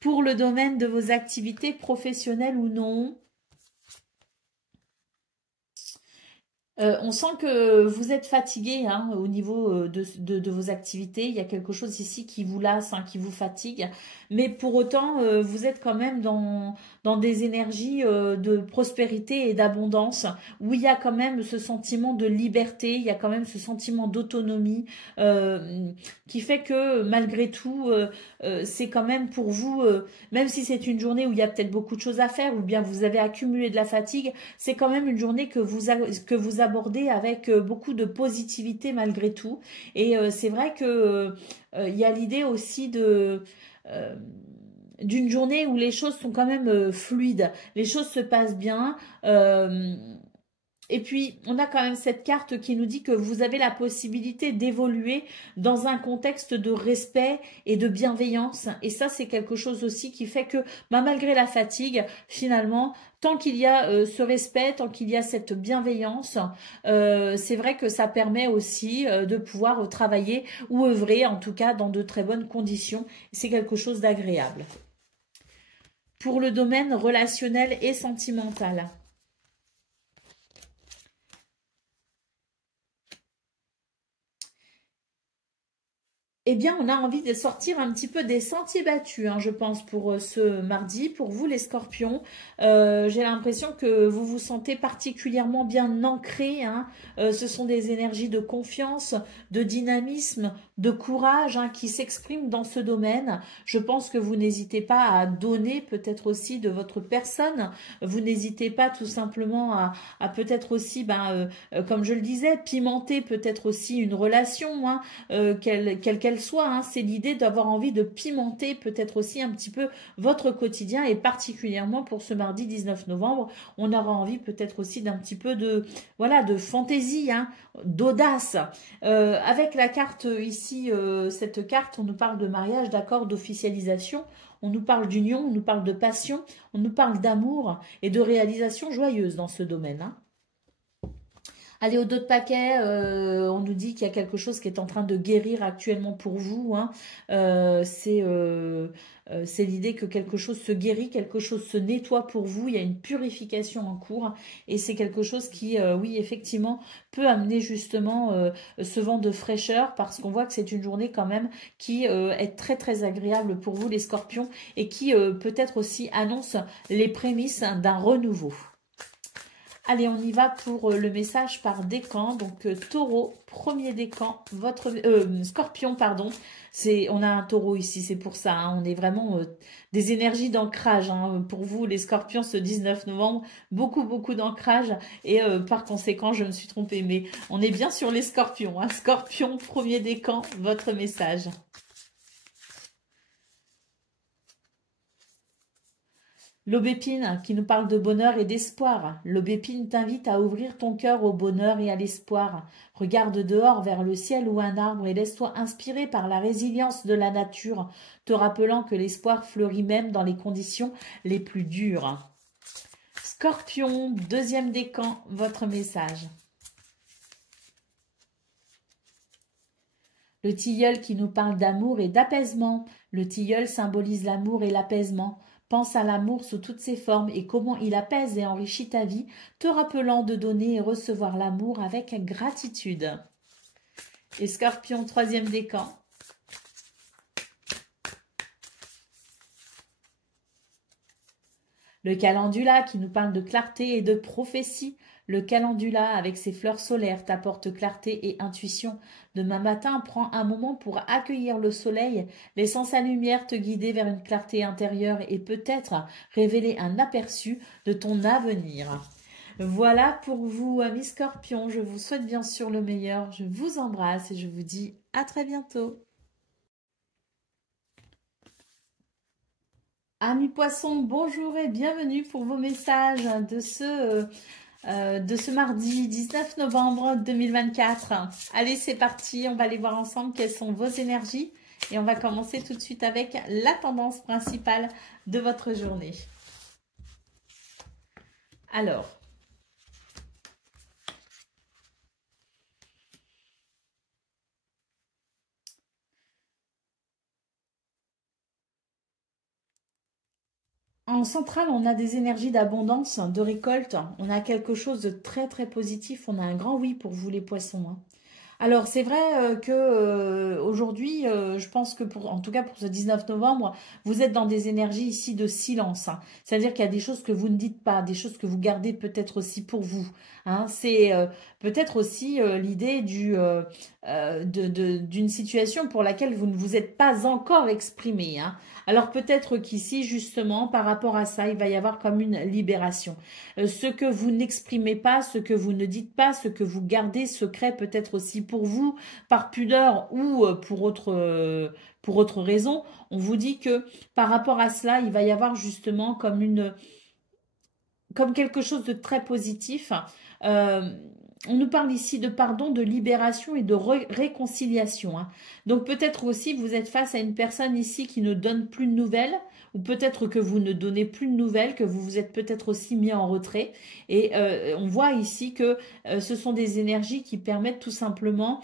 Pour le domaine de vos activités professionnelles ou non, on sent que vous êtes fatigué hein, au niveau de vos activités. Il y a quelque chose ici qui vous lasse, hein, qui vous fatigue. Mais pour autant, vous êtes quand même dans des énergies de prospérité et d'abondance, où il y a quand même ce sentiment de liberté, il y a quand même ce sentiment d'autonomie, qui fait que malgré tout, c'est quand même pour vous, même si c'est une journée où il y a peut-être beaucoup de choses à faire, ou bien vous avez accumulé de la fatigue, c'est quand même une journée que vous abordez avec beaucoup de positivité malgré tout. Et c'est vrai que il y a l'idée aussi euh, d'une journée où les choses sont quand même fluides, les choses se passent bien. Et puis, on a quand même cette carte qui nous dit que vous avez la possibilité d'évoluer dans un contexte de respect et de bienveillance. Et ça, c'est quelque chose aussi qui fait que, malgré la fatigue, finalement, tant qu'il y a ce respect, tant qu'il y a cette bienveillance, c'est vrai que ça permet aussi de pouvoir travailler ou œuvrer, en tout cas, dans de très bonnes conditions. C'est quelque chose d'agréable. Pour le domaine relationnel et sentimental. Eh bien, on a envie de sortir un petit peu des sentiers battus, hein, je pense, pour ce mardi. Pour vous, les scorpions, j'ai l'impression que vous vous sentez particulièrement bien ancrés. Hein. Ce sont des énergies de confiance, de dynamisme, de courage hein, qui s'expriment dans ce domaine. Je pense que vous n'hésitez pas à donner peut-être aussi de votre personne. Vous n'hésitez pas tout simplement à peut-être aussi, comme je le disais, pimenter peut-être aussi une relation, hein, quelle soit, hein, c'est l'idée d'avoir envie de pimenter peut-être aussi un petit peu votre quotidien et particulièrement pour ce mardi 19 novembre, on aura envie peut-être aussi d'un petit peu de voilà de fantaisie, hein, d'audace. Avec la carte ici, cette carte, on nous parle de mariage, d'accord, d'officialisation. On nous parle d'union, on nous parle de passion, on nous parle d'amour et de réalisation joyeuse dans ce domaine. Hein. Allez, au dos de paquet, on nous dit qu'il y a quelque chose qui est en train de guérir actuellement pour vous. Hein. C'est l'idée que quelque chose se guérit, quelque chose se nettoie pour vous. Il y a une purification en cours et c'est quelque chose qui, oui, effectivement, peut amener justement ce vent de fraîcheur parce qu'on voit que c'est une journée quand même qui est très, très agréable pour vous, les scorpions, et qui peut-être aussi annonce les prémices d'un renouveau. Allez, on y va pour le message par décan. Donc, taureau, premier décan, votre scorpion, pardon. On a un taureau ici, c'est pour ça. Hein, on est vraiment des énergies d'ancrage. Hein, pour vous, les scorpions, ce 19 novembre, beaucoup, beaucoup d'ancrage. Et par conséquent, je me suis trompée. Mais on est bien sur les scorpions. Hein. Scorpion, premier décan, votre message. L'aubépine qui nous parle de bonheur et d'espoir. L'aubépine t'invite à ouvrir ton cœur au bonheur et à l'espoir. Regarde dehors vers le ciel ou un arbre et laisse-toi inspirer par la résilience de la nature, te rappelant que l'espoir fleurit même dans les conditions les plus dures. Scorpion, deuxième décan, votre message. Le tilleul qui nous parle d'amour et d'apaisement. Le tilleul symbolise l'amour et l'apaisement. Pense à l'amour sous toutes ses formes et comment il apaise et enrichit ta vie, te rappelant de donner et recevoir l'amour avec gratitude. Et Scorpion, troisième décan. Le calendula qui nous parle de clarté et de prophétie. Le calendula avec ses fleurs solaires t'apporte clarté et intuition. Demain matin, prends un moment pour accueillir le soleil, laissant sa lumière te guider vers une clarté intérieure et peut-être révéler un aperçu de ton avenir. Voilà pour vous, amis Scorpions. Je vous souhaite bien sûr le meilleur. Je vous embrasse et je vous dis à très bientôt. Amis Poissons, bonjour et bienvenue pour vos messages de ce mardi 19 novembre 2024. Allez, c'est parti, on va aller voir ensemble quelles sont vos énergies et on va commencer tout de suite avec la tendance principale de votre journée. Alors, en centrale, on a des énergies d'abondance, de récolte. On a quelque chose de très très positif. On a un grand oui pour vous les poissons, hein. Alors, c'est vrai que aujourd'hui, je pense que en tout cas pour ce 19 novembre, vous êtes dans des énergies ici de silence, hein. C'est-à-dire qu'il y a des choses que vous ne dites pas, des choses que vous gardez peut-être aussi pour vous, hein. C'est peut-être aussi l'idée d'une situation pour laquelle vous ne vous êtes pas encore exprimé, hein. Alors peut-être qu'ici, justement, par rapport à ça, il va y avoir comme une libération. Ce que vous n'exprimez pas, ce que vous ne dites pas, ce que vous gardez secret peut-être aussi pour vous, par pudeur ou pour autre raison, on vous dit que par rapport à cela, il va y avoir justement comme quelque chose de très positif. On nous parle ici de pardon, de libération et de réconciliation, hein. Donc peut-être aussi vous êtes face à une personne ici qui ne donne plus de nouvelles, ou peut-être que vous ne donnez plus de nouvelles, que vous vous êtes peut-être aussi mis en retrait. Et on voit ici que ce sont des énergies qui permettent tout simplement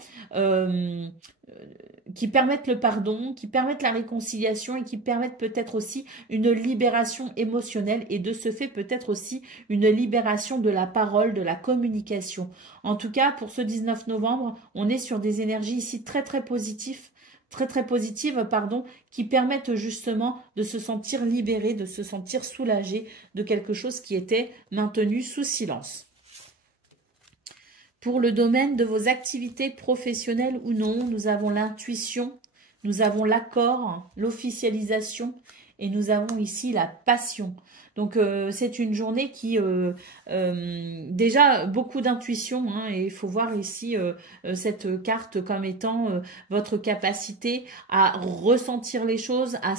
qui permettent le pardon, qui permettent la réconciliation et qui permettent peut-être aussi une libération émotionnelle et de ce fait peut-être aussi une libération de la parole, de la communication. En tout cas, pour ce 19 novembre, on est sur des énergies ici très très positives, qui permettent justement de se sentir libéré, de se sentir soulagé de quelque chose qui était maintenu sous silence. Pour le domaine de vos activités professionnelles ou non, nous avons l'intuition, nous avons l'accord, l'officialisation et nous avons ici la passion. Donc, c'est une journée qui, déjà, beaucoup d'intuition, hein, et il faut voir ici cette carte comme étant votre capacité à ressentir les choses, à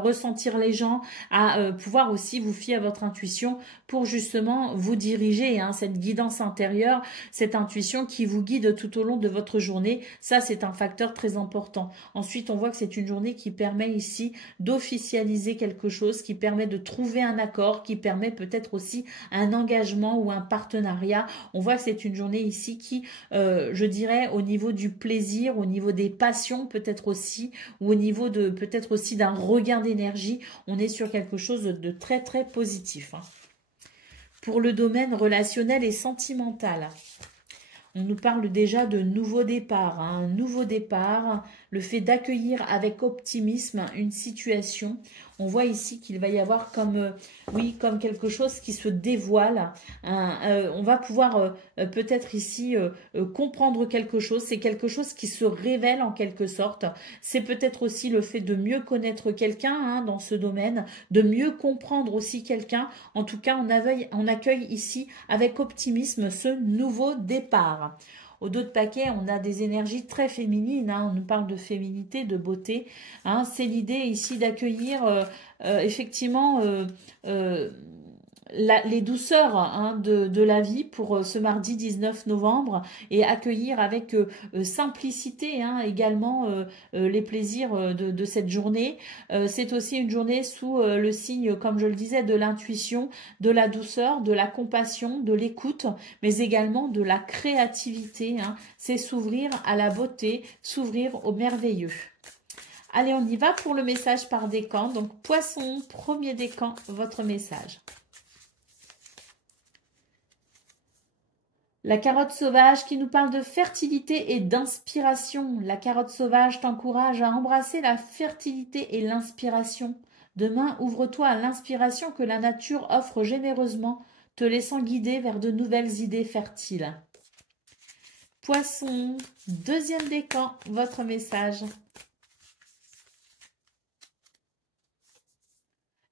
ressentir les gens, à pouvoir aussi vous fier à votre intuition pour justement vous diriger, hein, cette guidance intérieure, cette intuition qui vous guide tout au long de votre journée. Ça, c'est un facteur très important. Ensuite, on voit que c'est une journée qui permet ici d'officialiser quelque chose, qui permet de trouver un accord, qui permet peut-être aussi un engagement ou un partenariat. On voit que c'est une journée ici qui, je dirais, au niveau du plaisir, au niveau des passions peut-être aussi, ou au niveau de peut-être aussi d'un regain d'énergie, on est sur quelque chose de très très positif, hein. Pour le domaine relationnel et sentimental, on nous parle déjà de nouveau départ, hein, un nouveau départ, le fait d'accueillir avec optimisme une situation. On voit ici qu'il va y avoir comme, oui, comme quelque chose qui se dévoile. On va pouvoir peut-être ici comprendre quelque chose. C'est quelque chose qui se révèle en quelque sorte. C'est peut-être aussi le fait de mieux connaître quelqu'un, hein, dans ce domaine, de mieux comprendre aussi quelqu'un. En tout cas, on accueille ici avec optimisme ce nouveau départ. Au dos de paquet, on a des énergies très féminines, hein, on nous parle de féminité, de beauté. Hein, c'est l'idée ici d'accueillir effectivement les douceurs, hein, de la vie pour ce mardi 19 novembre et accueillir avec simplicité, hein, également les plaisirs de cette journée. C'est aussi une journée sous le signe, comme je le disais, de l'intuition, de la douceur, de la compassion, de l'écoute, mais également de la créativité. Hein. C'est s'ouvrir à la beauté, s'ouvrir au merveilleux. Allez, on y va pour le message par décan. Donc, Poisson, premier décan, votre message. La carotte sauvage qui nous parle de fertilité et d'inspiration. La carotte sauvage t'encourage à embrasser la fertilité et l'inspiration. Demain, ouvre-toi à l'inspiration que la nature offre généreusement, te laissant guider vers de nouvelles idées fertiles. Poisson, deuxième décan, votre message.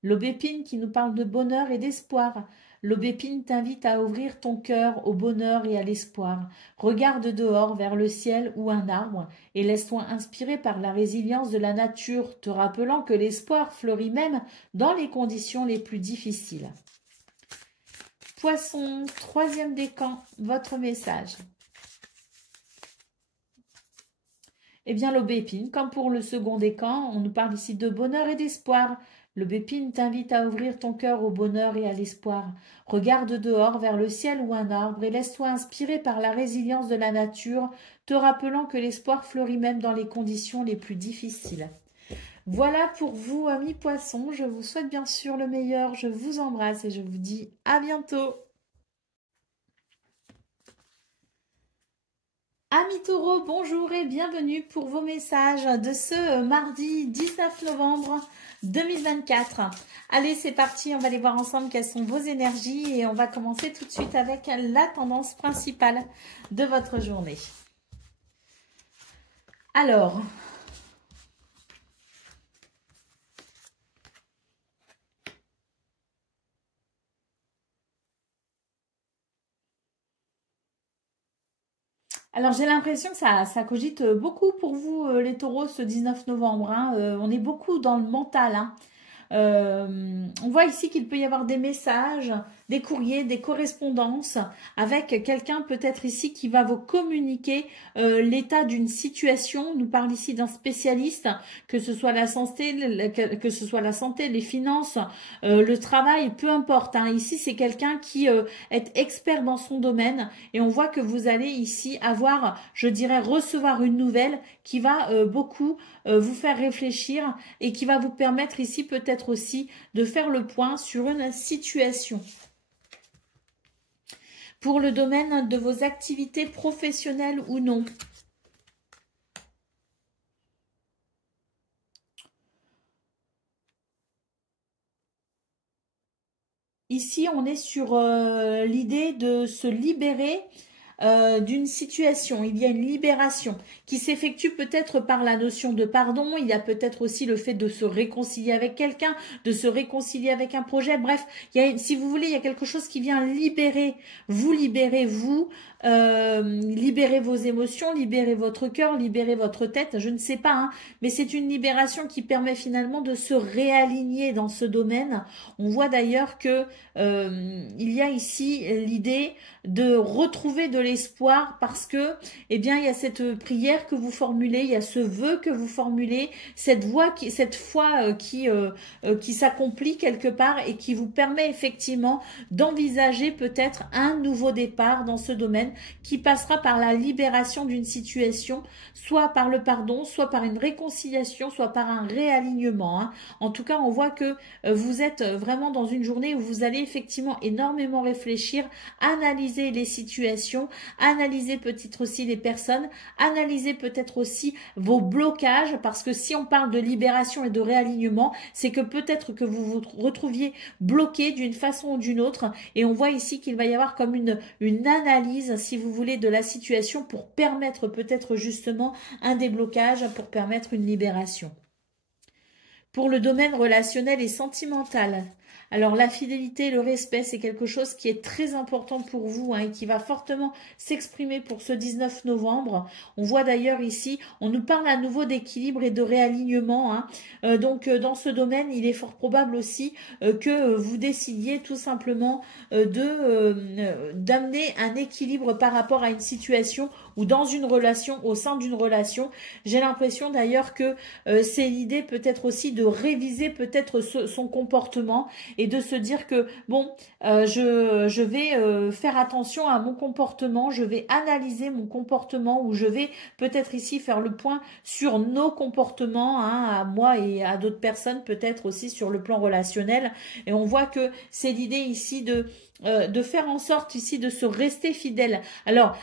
L'aubépine qui nous parle de bonheur et d'espoir. L'aubépine t'invite à ouvrir ton cœur au bonheur et à l'espoir. Regarde dehors vers le ciel ou un arbre et laisse-toi inspirer par la résilience de la nature, te rappelant que l'espoir fleurit même dans les conditions les plus difficiles. Poisson, troisième décan, votre message. Eh bien, l'aubépine, comme pour le second décan, on nous parle ici de bonheur et d'espoir. L'aubépine t'invite à ouvrir ton cœur au bonheur et à l'espoir. Regarde dehors vers le ciel ou un arbre et laisse-toi inspirer par la résilience de la nature, te rappelant que l'espoir fleurit même dans les conditions les plus difficiles. Voilà pour vous, amis poissons. Je vous souhaite bien sûr le meilleur. Je vous embrasse et je vous dis à bientôt. Amis taureaux, bonjour et bienvenue pour vos messages de ce mardi 19 novembre 2024. Allez, c'est parti, on va aller voir ensemble quelles sont vos énergies et on va commencer tout de suite avec la tendance principale de votre journée. Alors, j'ai l'impression que ça cogite beaucoup pour vous, les taureaux, ce 19 novembre. Hein. On est beaucoup dans le mental. Hein. On voit ici qu'il peut y avoir des messages, des courriers, des correspondances avec quelqu'un peut-être ici qui va vous communiquer l'état d'une situation. On nous parle ici d'un spécialiste, que ce soit la santé, les finances, le travail, peu importe. Hein. Ici, c'est quelqu'un qui est expert dans son domaine et on voit que vous allez ici avoir, je dirais, recevoir une nouvelle qui va beaucoup vous faire réfléchir et qui va vous permettre ici peut-être aussi de faire le point sur une situation. Pour le domaine de vos activités professionnelles ou non. Ici, on est sur l'idée de se libérer d'une situation. Il y a une libération qui s'effectue peut-être par la notion de pardon. Il y a peut-être aussi le fait de se réconcilier avec quelqu'un, de se réconcilier avec un projet. Bref, si vous voulez, il y a quelque chose qui vient libérer vous, libérer vos émotions, libérer votre cœur, libérer votre tête, je ne sais pas, hein, mais c'est une libération qui permet finalement de se réaligner dans ce domaine. On voit d'ailleurs que il y a ici l'idée de retrouver de l'espoir parce que, eh bien, il y a cette prière que vous formulez, il y a ce vœu que vous formulez, cette foi qui s'accomplit quelque part et qui vous permet effectivement d'envisager peut-être un nouveau départ dans ce domaine qui passera par la libération d'une situation, soit par le pardon, soit par une réconciliation, soit par un réalignement. Hein. En tout cas, on voit que vous êtes vraiment dans une journée où vous allez effectivement énormément réfléchir, analyser les situations, analyser peut-être aussi les personnes, analyser peut-être aussi vos blocages, parce que si on parle de libération et de réalignement, c'est que peut-être que vous vous retrouviez bloqué d'une façon ou d'une autre, et on voit ici qu'il va y avoir comme une analyse, si vous voulez, de la situation pour permettre peut-être justement un déblocage, pour permettre une libération. Pour le domaine relationnel et sentimental, Alors la fidélité, le respect, c'est quelque chose qui est très important pour vous hein, et qui va fortement s'exprimer pour ce 19 novembre. On voit d'ailleurs ici, on nous parle à nouveau d'équilibre et de réalignement. Hein. Donc dans ce domaine, il est fort probable aussi que vous décidiez tout simplement d'amener un équilibre par rapport à une situation ou dans une relation, au sein d'une relation. J'ai l'impression d'ailleurs que c'est l'idée peut-être aussi de réviser peut-être son comportement et de se dire que bon, je vais faire attention à mon comportement, je vais analyser mon comportement ou je vais peut-être ici faire le point sur nos comportements, hein, à moi et à d'autres personnes, peut-être aussi sur le plan relationnel. Et on voit que c'est l'idée ici de faire en sorte ici de se rester fidèle. Alors,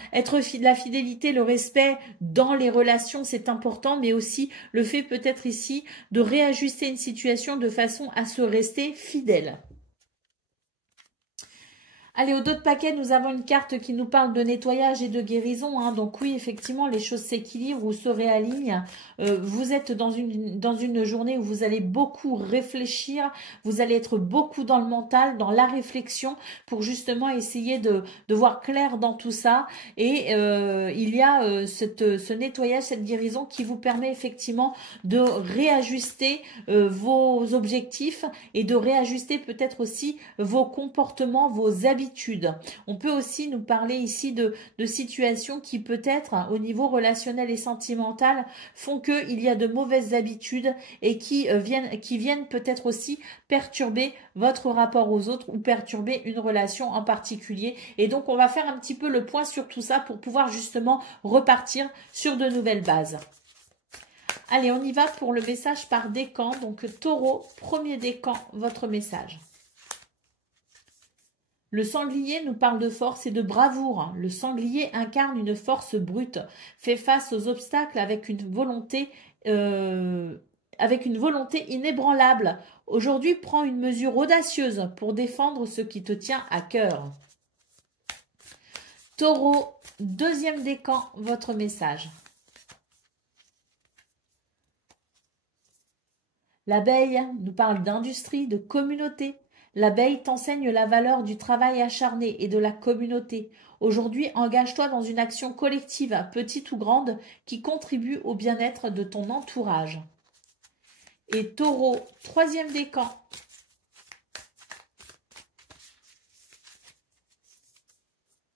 la fidélité, le respect dans les relations, c'est important, mais aussi le fait peut-être ici de réajuster une situation de façon à se rester fidèle. Allez, au dos de paquet, nous avons une carte qui nous parle de nettoyage et de guérison. Hein. Donc oui, effectivement, les choses s'équilibrent ou se réalignent. Vous êtes dans une journée où vous allez beaucoup réfléchir. Vous allez être beaucoup dans le mental, dans la réflexion pour justement essayer de voir clair dans tout ça. Et il y a ce nettoyage, cette guérison qui vous permet effectivement de réajuster vos objectifs et de réajuster peut-être aussi vos comportements, vos habitudes. On peut aussi nous parler ici de situations qui peut-être au niveau relationnel et sentimental font qu'il y a de mauvaises habitudes et qui viennent peut-être aussi perturber votre rapport aux autres ou perturber une relation en particulier. Et donc on va faire un petit peu le point sur tout ça pour pouvoir justement repartir sur de nouvelles bases. Allez, on y va pour le message par décan. Donc Taureau, premier décan, votre message. Le sanglier nous parle de force et de bravoure. Le sanglier incarne une force brute, fait face aux obstacles avec une volonté inébranlable. Aujourd'hui, prends une mesure audacieuse pour défendre ce qui te tient à cœur. Taureau, deuxième décan, votre message. L'abeille nous parle d'industrie, de communauté. L'abeille t'enseigne la valeur du travail acharné et de la communauté. Aujourd'hui, engage-toi dans une action collective, petite ou grande, qui contribue au bien-être de ton entourage. Et Taureau, troisième décan.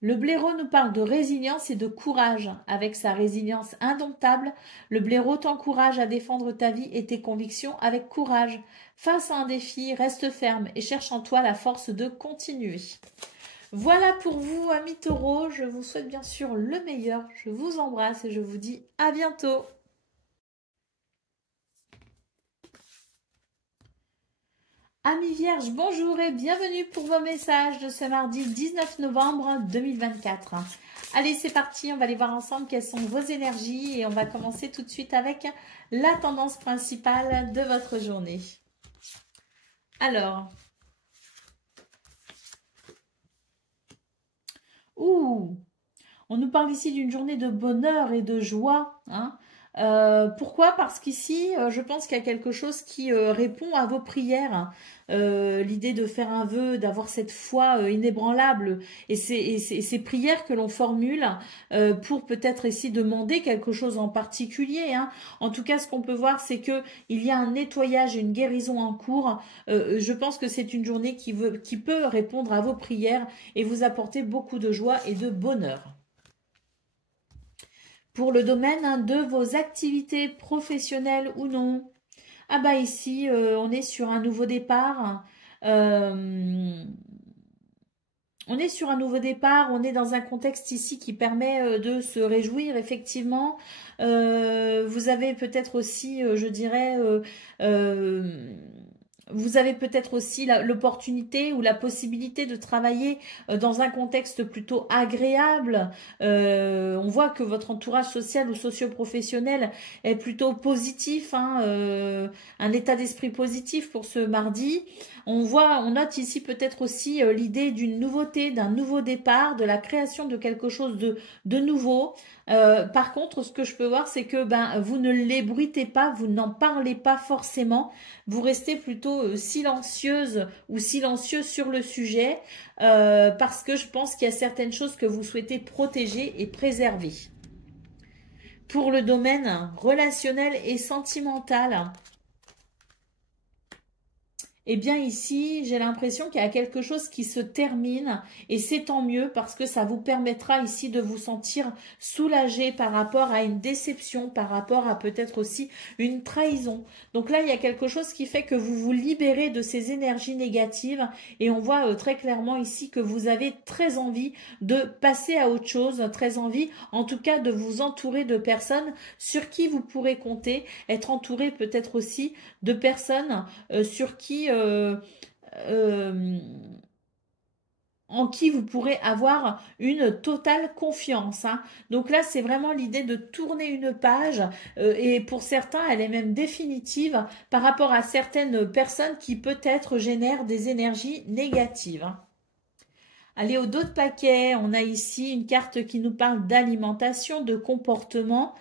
Le blaireau nous parle de résilience et de courage. Avec sa résilience indomptable, le blaireau t'encourage à défendre ta vie et tes convictions avec courage. Face à un défi, reste ferme et cherche en toi la force de continuer. Voilà pour vous, amis taureaux. Je vous souhaite bien sûr le meilleur. Je vous embrasse et je vous dis à bientôt. Amis vierges, bonjour et bienvenue pour vos messages de ce mardi 19 novembre 2024. Allez, c'est parti, on va aller voir ensemble quelles sont vos énergies et on va commencer tout de suite avec la tendance principale de votre journée. Alors, on nous parle ici d'une journée de bonheur et de joie, hein. Pourquoi? Parce qu'ici, je pense qu'il y a quelque chose qui répond à vos prières. L'idée de faire un vœu, d'avoir cette foi inébranlable et ces prières que l'on formule pour peut-être ici demander quelque chose en particulier. Hein. En tout cas, ce qu'on peut voir, c'est que il y a un nettoyage et une guérison en cours. Je pense que c'est une journée qui peut répondre à vos prières et vous apporter beaucoup de joie et de bonheur. Pour le domaine de vos activités professionnelles ou non. Ah bah ici, on est sur un nouveau départ. On est sur un nouveau départ. On est dans un contexte ici qui permet de se réjouir, effectivement. Vous avez peut-être aussi, je dirais... vous avez peut-être aussi l'opportunité ou la possibilité de travailler dans un contexte plutôt agréable. On voit que votre entourage social ou socio-professionnel est plutôt positif, hein, un état d'esprit positif pour ce mardi. On note ici peut-être aussi l'idée d'une nouveauté, d'un nouveau départ, de la création de quelque chose de nouveau. Par contre, ce que je peux voir, c'est que vous ne l'ébruitez pas, vous n'en parlez pas forcément. Vous restez plutôt plutôt silencieuse ou silencieux sur le sujet parce que je pense qu'il y a certaines choses que vous souhaitez protéger et préserver. Pour le domaine relationnel et sentimental, eh bien ici, j'ai l'impression qu'il y a quelque chose qui se termine et c'est tant mieux parce que ça vous permettra ici de vous sentir soulagé par rapport à une déception, par rapport à peut-être aussi une trahison. Donc là, il y a quelque chose qui fait que vous vous libérez de ces énergies négatives et on voit très clairement ici que vous avez très envie de passer à autre chose, très envie en tout cas de vous entourer de personnes sur qui vous pourrez compter, être entouré peut-être aussi de personnes sur qui en qui vous pourrez avoir une totale confiance. Hein. Donc là, c'est vraiment l'idée de tourner une page et pour certains, elle est même définitive par rapport à certaines personnes qui peut-être génèrent des énergies négatives. Hein. Allez, au dos de paquet, on a ici une carte qui nous parle d'alimentation, de comportement,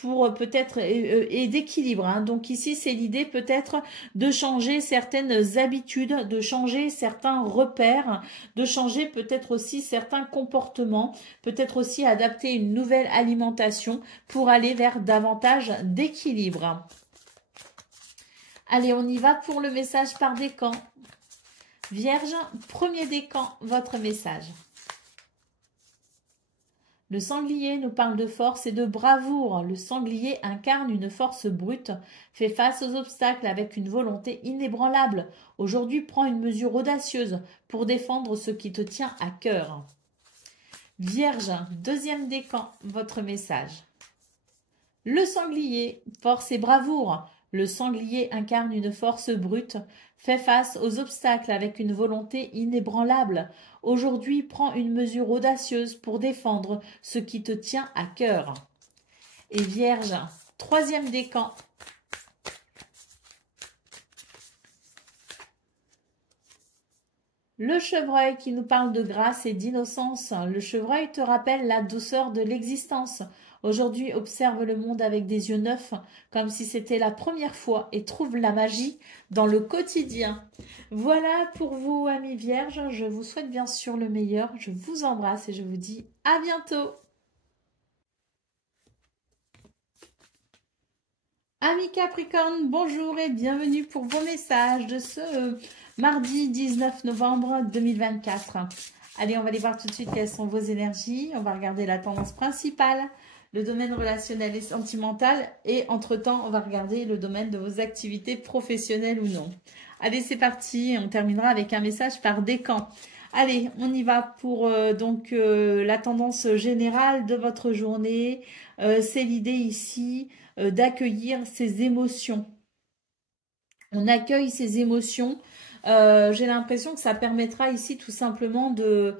pour peut-être et d'équilibre. Hein. Donc ici, c'est l'idée peut-être de changer certaines habitudes, de changer certains repères, de changer peut-être aussi certains comportements, peut-être aussi adapter une nouvelle alimentation pour aller vers davantage d'équilibre. Allez, on y va pour le message par décan. Vierge, premier décan, votre message. Le sanglier nous parle de force et de bravoure. Le sanglier incarne une force brute, fait face aux obstacles avec une volonté inébranlable. Aujourd'hui, prends une mesure audacieuse pour défendre ce qui te tient à cœur. Vierge, deuxième décan, votre message. Le sanglier, force et bravoure. Le sanglier incarne une force brute, fait face aux obstacles avec une volonté inébranlable. Aujourd'hui, prends une mesure audacieuse pour défendre ce qui te tient à cœur. Et Vierge, troisième décan. Le chevreuil qui nous parle de grâce et d'innocence. Le chevreuil te rappelle la douceur de l'existence. Aujourd'hui, observe le monde avec des yeux neufs, comme si c'était la première fois, et trouve la magie dans le quotidien. Voilà pour vous, amis vierges. Je vous souhaite bien sûr le meilleur. Je vous embrasse et je vous dis à bientôt. Amis Capricorne, bonjour et bienvenue pour vos messages de ce mardi 19 novembre 2024. Allez, on va aller voir tout de suite quelles sont vos énergies. On va regarder la tendance principale, le domaine relationnel et sentimental. Et entre-temps, on va regarder le domaine de vos activités professionnelles ou non. Allez, c'est parti. On terminera avec un message par décan. Allez, on y va pour la tendance générale de votre journée. C'est l'idée ici d'accueillir ses émotions. On accueille ses émotions. J'ai l'impression que ça permettra ici tout simplement de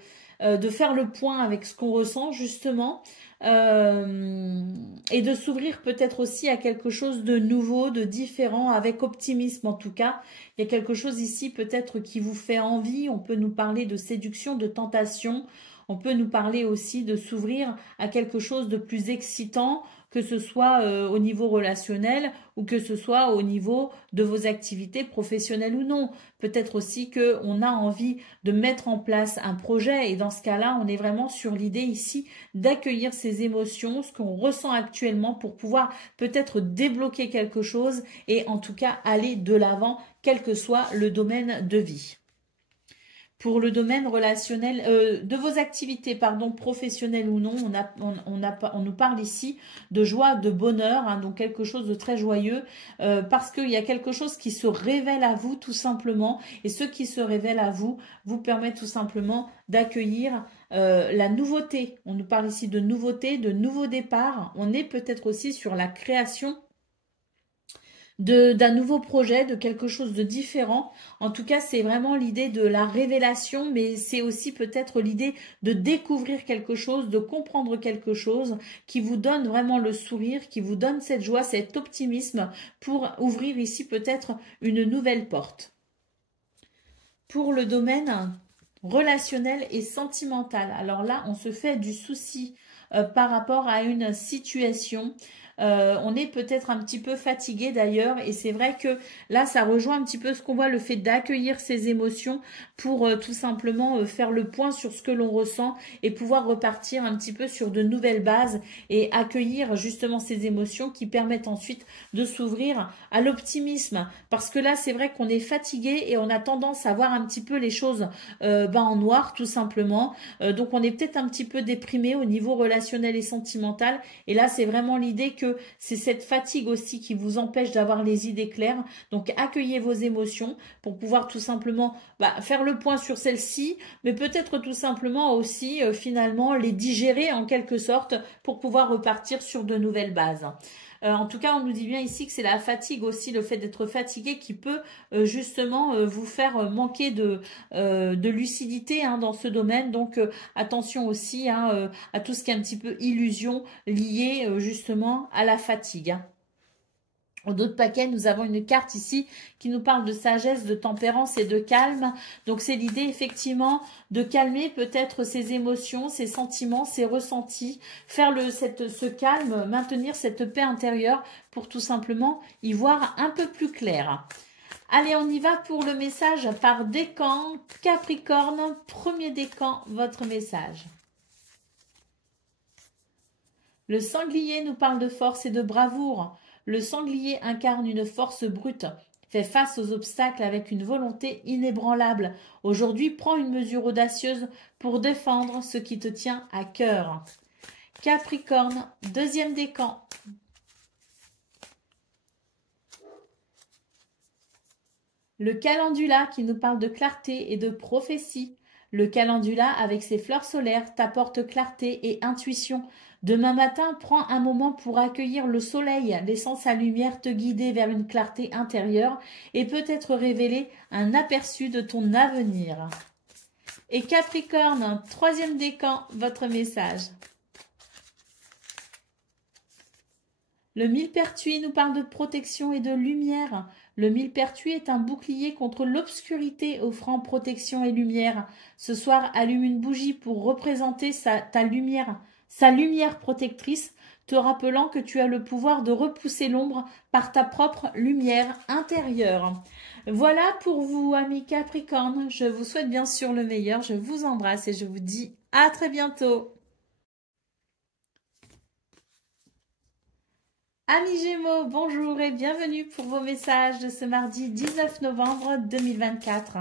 faire le point avec ce qu'on ressent justement et de s'ouvrir peut-être aussi à quelque chose de nouveau, de différent, avec optimisme en tout cas. Il y a quelque chose ici peut-être qui vous fait envie. On peut nous parler de séduction, de tentation. On peut nous parler aussi de s'ouvrir à quelque chose de plus excitant, que ce soit au niveau relationnel ou que ce soit au niveau de vos activités professionnelles ou non. Peut-être aussi qu'on a envie de mettre en place un projet et dans ce cas-là, on est vraiment sur l'idée ici d'accueillir ces émotions, ce qu'on ressent actuellement pour pouvoir peut-être débloquer quelque chose et en tout cas aller de l'avant, quel que soit le domaine de vie. Pour le domaine relationnel, de vos activités, professionnelles ou non, on nous parle ici de joie, de bonheur, hein, donc quelque chose de très joyeux, parce qu'il y a quelque chose qui se révèle à vous tout simplement, et ce qui se révèle à vous permet tout simplement d'accueillir la nouveauté. On nous parle ici de nouveauté, de nouveau départ. On est peut-être aussi sur la création d'un nouveau projet, de quelque chose de différent. En tout cas, c'est vraiment l'idée de la révélation, mais c'est aussi peut-être l'idée de découvrir quelque chose, de comprendre quelque chose qui vous donne vraiment le sourire, qui vous donne cette joie, cet optimisme pour ouvrir ici peut-être une nouvelle porte. Pour le domaine relationnel et sentimental, alors là, on se fait du souci par rapport à une situation On est peut-être un petit peu fatigué d'ailleurs et c'est vrai que là, ça rejoint un petit peu ce qu'on voit, le fait d'accueillir ses émotions pour tout simplement faire le point sur ce que l'on ressent et pouvoir repartir un petit peu sur de nouvelles bases et accueillir justement ces émotions qui permettent ensuite de s'ouvrir à l'optimisme. Parce que là, c'est vrai qu'on est fatigué et on a tendance à voir un petit peu les choses en noir tout simplement. Donc on est peut-être un petit peu déprimé au niveau relationnel et sentimental. Et là, c'est vraiment l'idée que c'est cette fatigue aussi qui vous empêche d'avoir les idées claires. Donc accueillez vos émotions pour pouvoir tout simplement faire le point sur celles-ci, mais peut-être tout simplement aussi finalement les digérer en quelque sorte pour pouvoir repartir sur de nouvelles bases. En tout cas, on nous dit bien ici que c'est la fatigue aussi, le fait d'être fatigué qui peut justement vous faire manquer de lucidité dans ce domaine. Donc, attention aussi à tout ce qui est un petit peu illusion liée justement à la fatigue. D'autres paquets, nous avons une carte ici qui nous parle de sagesse, de tempérance et de calme. Donc, c'est l'idée effectivement de calmer peut-être ses émotions, ses sentiments, ses ressentis, faire ce calme, maintenir cette paix intérieure pour tout simplement y voir un peu plus clair. Allez, on y va pour le message par décan. Capricorne, premier décan, votre message. Le sanglier nous parle de force et de bravoure. Le sanglier incarne une force brute, fait face aux obstacles avec une volonté inébranlable. Aujourd'hui, prends une mesure audacieuse pour défendre ce qui te tient à cœur. Capricorne, deuxième décan. Le calendula qui nous parle de clarté et de prophétie. Le calendula, avec ses fleurs solaires, t'apporte clarté et intuition. Demain matin, prends un moment pour accueillir le soleil, laissant sa lumière te guider vers une clarté intérieure et peut-être révéler un aperçu de ton avenir. Et Capricorne, troisième décan, votre message. Le millepertuis nous parle de protection et de lumière. Le millepertuis est un bouclier contre l'obscurité offrant protection et lumière. Ce soir, allume une bougie pour représenter sa lumière protectrice, te rappelant que tu as le pouvoir de repousser l'ombre par ta propre lumière intérieure. Voilà pour vous, amis Capricorne. Je vous souhaite bien sûr le meilleur. Je vous embrasse et je vous dis à très bientôt. Amis Gémeaux, bonjour et bienvenue pour vos messages de ce mardi 19 novembre 2024.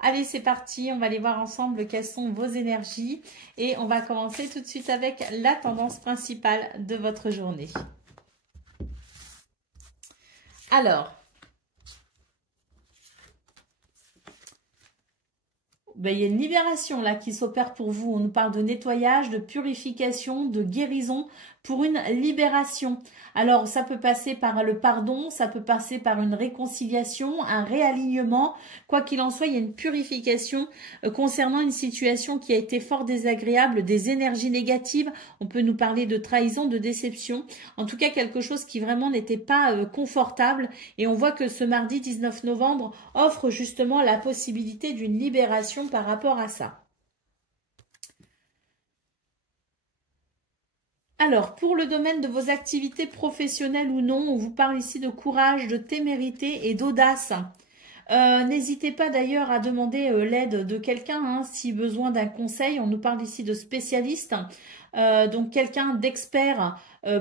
Allez, c'est parti, on va aller voir ensemble quelles sont vos énergies et on va commencer tout de suite avec la tendance principale de votre journée. Alors, il y a une libération là qui s'opère pour vous. On nous parle de nettoyage, de purification, de guérison pour une libération. Alors, ça peut passer par le pardon, ça peut passer par une réconciliation, un réalignement. Quoi qu'il en soit, il y a une purification concernant une situation qui a été fort désagréable, des énergies négatives. On peut nous parler de trahison, de déception. En tout cas, quelque chose qui vraiment n'était pas confortable. Et on voit que ce mardi 19 novembre offre justement la possibilité d'une libération par rapport à ça. Alors, pour le domaine de vos activités professionnelles ou non, on vous parle ici de courage, de témérité et d'audace. N'hésitez pas d'ailleurs à demander l'aide de quelqu'un si besoin d'un conseil. On nous parle ici de spécialistes, donc quelqu'un d'expert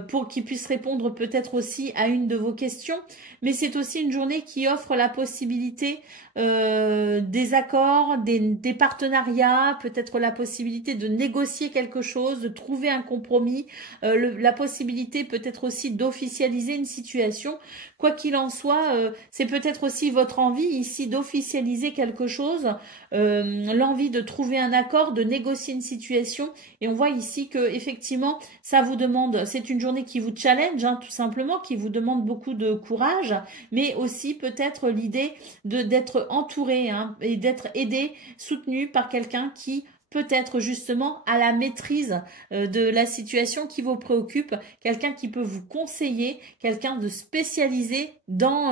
pour qu'il puisse répondre peut-être aussi à une de vos questions. Mais c'est aussi une journée qui offre la possibilité des accords, des partenariats, peut-être la possibilité de négocier quelque chose, de trouver un compromis, la possibilité peut-être aussi d'officialiser une situation. Quoi qu'il en soit, c'est peut-être aussi votre envie ici d'officialiser quelque chose, l'envie de trouver un accord, de négocier une situation. Et on voit ici que effectivement, ça vous demande, c'est une journée qui vous challenge, tout simplement, qui vous demande beaucoup de courage, mais aussi peut-être l'idée d'être entouré et d'être aidé, soutenu par quelqu'un qui peut-être justement à la maîtrise de la situation qui vous préoccupe, quelqu'un qui peut vous conseiller, quelqu'un de spécialisé dans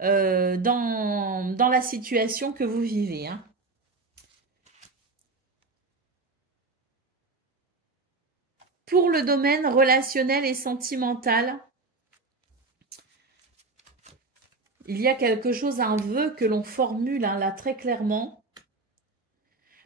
la situation que vous vivez. Pour le domaine relationnel et sentimental, Il y a quelque chose, un vœu que l'on formule hein, là très clairement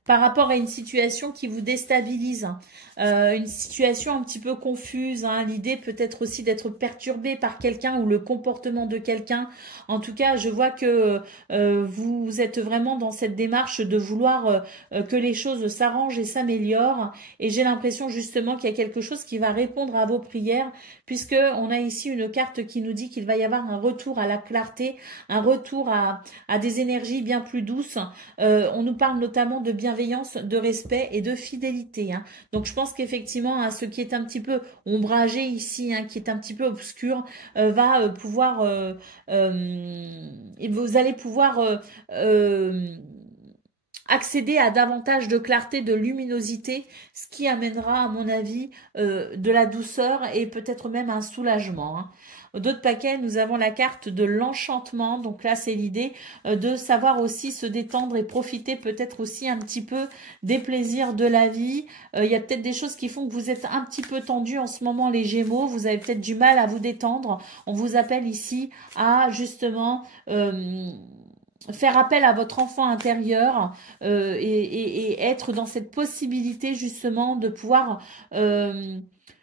par rapport à une situation qui vous déstabilise, hein. Une situation un petit peu confuse, hein. L'idée peut-être aussi d'être perturbé par quelqu'un ou le comportement de quelqu'un. En tout cas, je vois que vous êtes vraiment dans cette démarche de vouloir que les choses s'arrangent et s'améliorent. Et j'ai l'impression justement qu'il y a quelque chose qui va répondre à vos prières, puisque on a ici une carte qui nous dit qu'il va y avoir un retour à la clarté, un retour à des énergies bien plus douces. On nous parle notamment de bienveillance, de respect et de fidélité, hein. Donc je pense qu'effectivement, hein, ce qui est un petit peu ombragé ici, hein, qui est un petit peu obscur, va pouvoir, et vous allez pouvoir accéder à davantage de clarté, de luminosité, ce qui amènera, à mon avis, de la douceur et peut-être même un soulagement, hein. D'autres paquets, nous avons la carte de l'enchantement. Donc là, c'est l'idée de savoir aussi se détendre et profiter peut-être aussi un petit peu des plaisirs de la vie. Il y a peut-être des choses qui font que vous êtes un petit peu tendu en ce moment, les Gémeaux. Vous avez peut-être du mal à vous détendre. On vous appelle ici à justement faire appel à votre enfant intérieur et être dans cette possibilité justement de pouvoir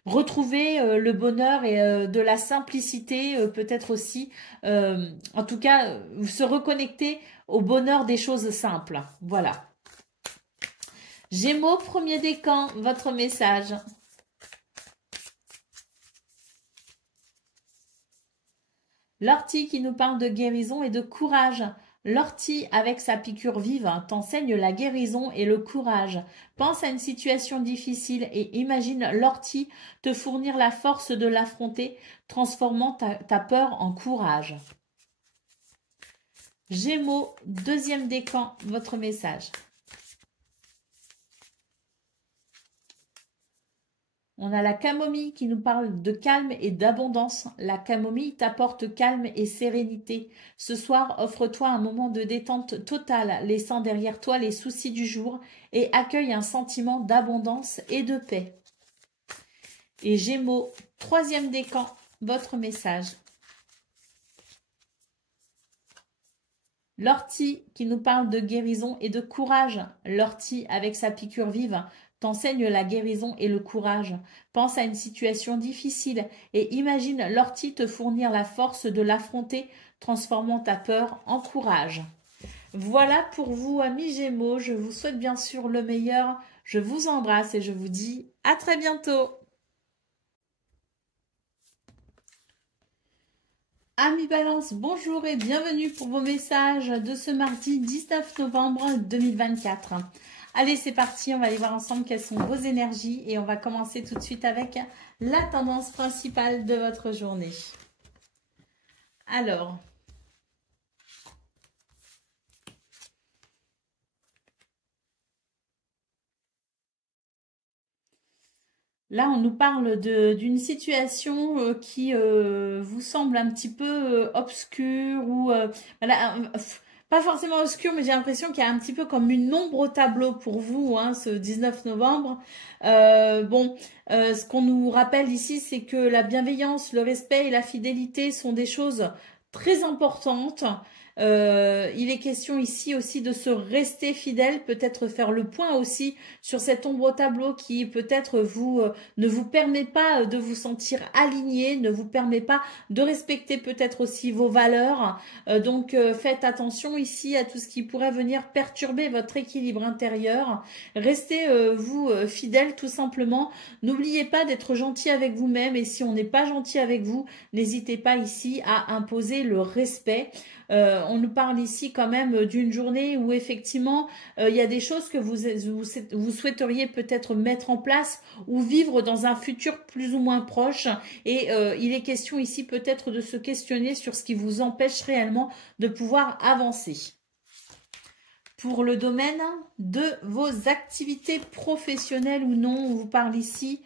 retrouver le bonheur et de la simplicité, peut-être aussi, en tout cas, se reconnecter au bonheur des choses simples. Voilà. Gémeaux, premier décan, votre message. L'ortie qui nous parle de guérison et de courage. L'ortie, avec sa piqûre vive, t'enseigne la guérison et le courage. Pense à une situation difficile et imagine l'ortie te fournir la force de l'affronter, transformant ta peur en courage. Gémeaux, deuxième décan, votre message. On a la camomille qui nous parle de calme et d'abondance. La camomille t'apporte calme et sérénité. Ce soir, offre-toi un moment de détente totale, laissant derrière toi les soucis du jour et accueille un sentiment d'abondance et de paix. Et Gémeaux, troisième décan, votre message. L'ortie qui nous parle de guérison et de courage. L'ortie, avec sa piqûre vive, t'enseigne la guérison et le courage. Pense à une situation difficile et imagine l'ortie te fournir la force de l'affronter, transformant ta peur en courage. Voilà pour vous, amis Gémeaux. Je vous souhaite bien sûr le meilleur. Je vous embrasse et je vous dis à très bientôt. Amis Balance, bonjour et bienvenue pour vos messages de ce mardi 19 novembre 2024. Allez, c'est parti, on va aller voir ensemble quelles sont vos énergies et on va commencer tout de suite avec la tendance principale de votre journée. Alors, là, on nous parle d'une situation qui vous semble un petit peu obscure ou voilà, pas forcément obscure, mais j'ai l'impression qu'il y a un petit peu comme une ombre au tableau pour vous, hein, ce 19 novembre. Ce qu'on nous rappelle ici, c'est que la bienveillance, le respect et la fidélité sont des choses très importantes. Il est question ici aussi de se rester fidèle, peut-être faire le point aussi sur cette ombre au tableau qui peut-être ne vous permet pas de vous sentir aligné, ne vous permet pas de respecter peut-être aussi vos valeurs. Donc faites attention ici à tout ce qui pourrait venir perturber votre équilibre intérieur. Restez vous fidèle tout simplement. N'oubliez pas d'être gentil avec vous-même et si on n'est pas gentil avec vous, n'hésitez pas ici à imposer le respect. On nous parle ici quand même d'une journée où effectivement il y a des choses que vous souhaiteriez peut-être mettre en place ou vivre dans un futur plus ou moins proche et il est question ici peut-être de se questionner sur ce qui vous empêche réellement de pouvoir avancer. Pour le domaine de vos activités professionnelles ou non, on vous parle ici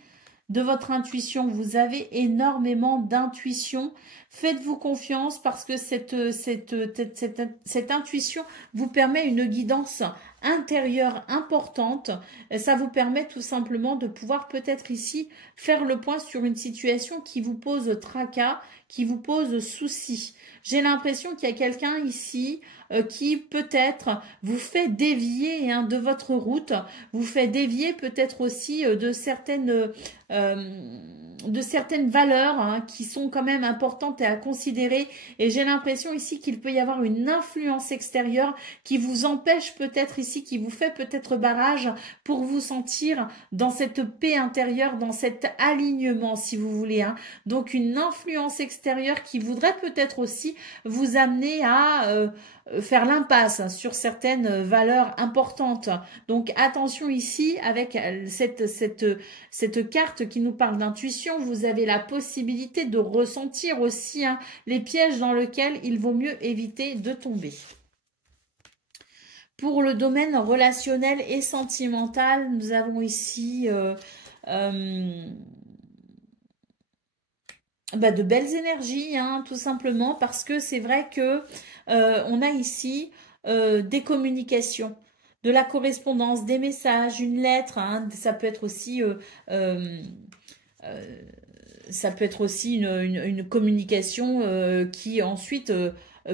de votre intuition. Vous avez énormément d'intuition. Faites-vous confiance parce que cette intuition vous permet une guidance intérieure importante. Ça vous permet tout simplement de pouvoir peut-être ici faire le point sur une situation qui vous pose tracas, qui vous pose souci. J'ai l'impression qu'il y a quelqu'un ici qui peut-être vous fait dévier de votre route, vous fait dévier peut-être aussi de certaines valeurs qui sont quand même importantes et à considérer. Et j'ai l'impression ici qu'il peut y avoir une influence extérieure qui vous empêche peut-être ici, qui vous fait peut-être barrage pour vous sentir dans cette paix intérieure, dans cet alignement si vous voulez. Donc une influence extérieure qui voudrait peut-être aussi vous amener à faire l'impasse sur certaines valeurs importantes. Donc attention ici avec cette carte qui nous parle d'intuition, vous avez la possibilité de ressentir aussi les pièges dans lesquels il vaut mieux éviter de tomber. Pour le domaine relationnel et sentimental, nous avons ici de belles énergies, tout simplement, parce que c'est vrai que on a ici des communications, de la correspondance, des messages, une lettre, ça peut être aussi une communication qui ensuite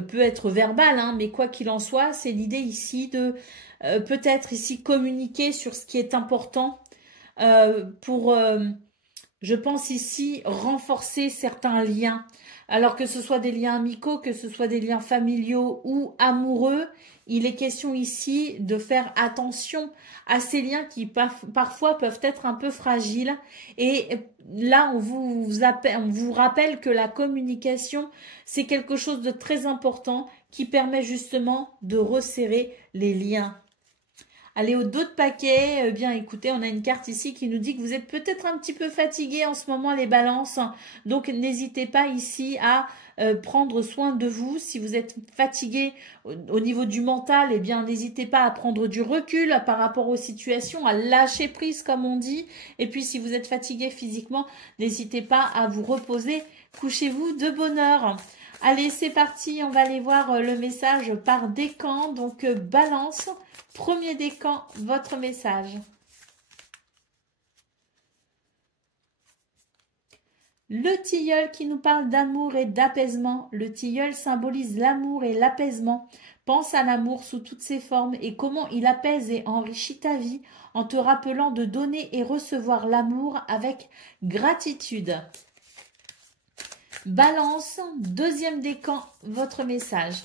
peut être verbale, mais quoi qu'il en soit, c'est l'idée ici de peut-être ici communiquer sur ce qui est important pour je pense ici renforcer certains liens. Alors que ce soit des liens amicaux, que ce soit des liens familiaux ou amoureux, il est question ici de faire attention à ces liens qui parfois peuvent être un peu fragiles. Et là, on vous rappelle que la communication, c'est quelque chose de très important qui permet justement de resserrer les liens. Allez, au dos de paquet, bien écoutez, on a une carte ici qui nous dit que vous êtes peut-être un petit peu fatigué en ce moment les balances. Donc n'hésitez pas ici à prendre soin de vous. Si vous êtes fatigué au niveau du mental, eh bien n'hésitez pas à prendre du recul par rapport aux situations, à lâcher prise comme on dit. Et puis si vous êtes fatigué physiquement, n'hésitez pas à vous reposer. Couchez-vous de bonne heure. Allez, c'est parti, on va aller voir le message par décan. Donc balance. Premier décan, votre message. Le tilleul qui nous parle d'amour et d'apaisement. Le tilleul symbolise l'amour et l'apaisement. Pense à l'amour sous toutes ses formes et comment il apaise et enrichit ta vie en te rappelant de donner et recevoir l'amour avec gratitude. Balance, deuxième décan, votre message.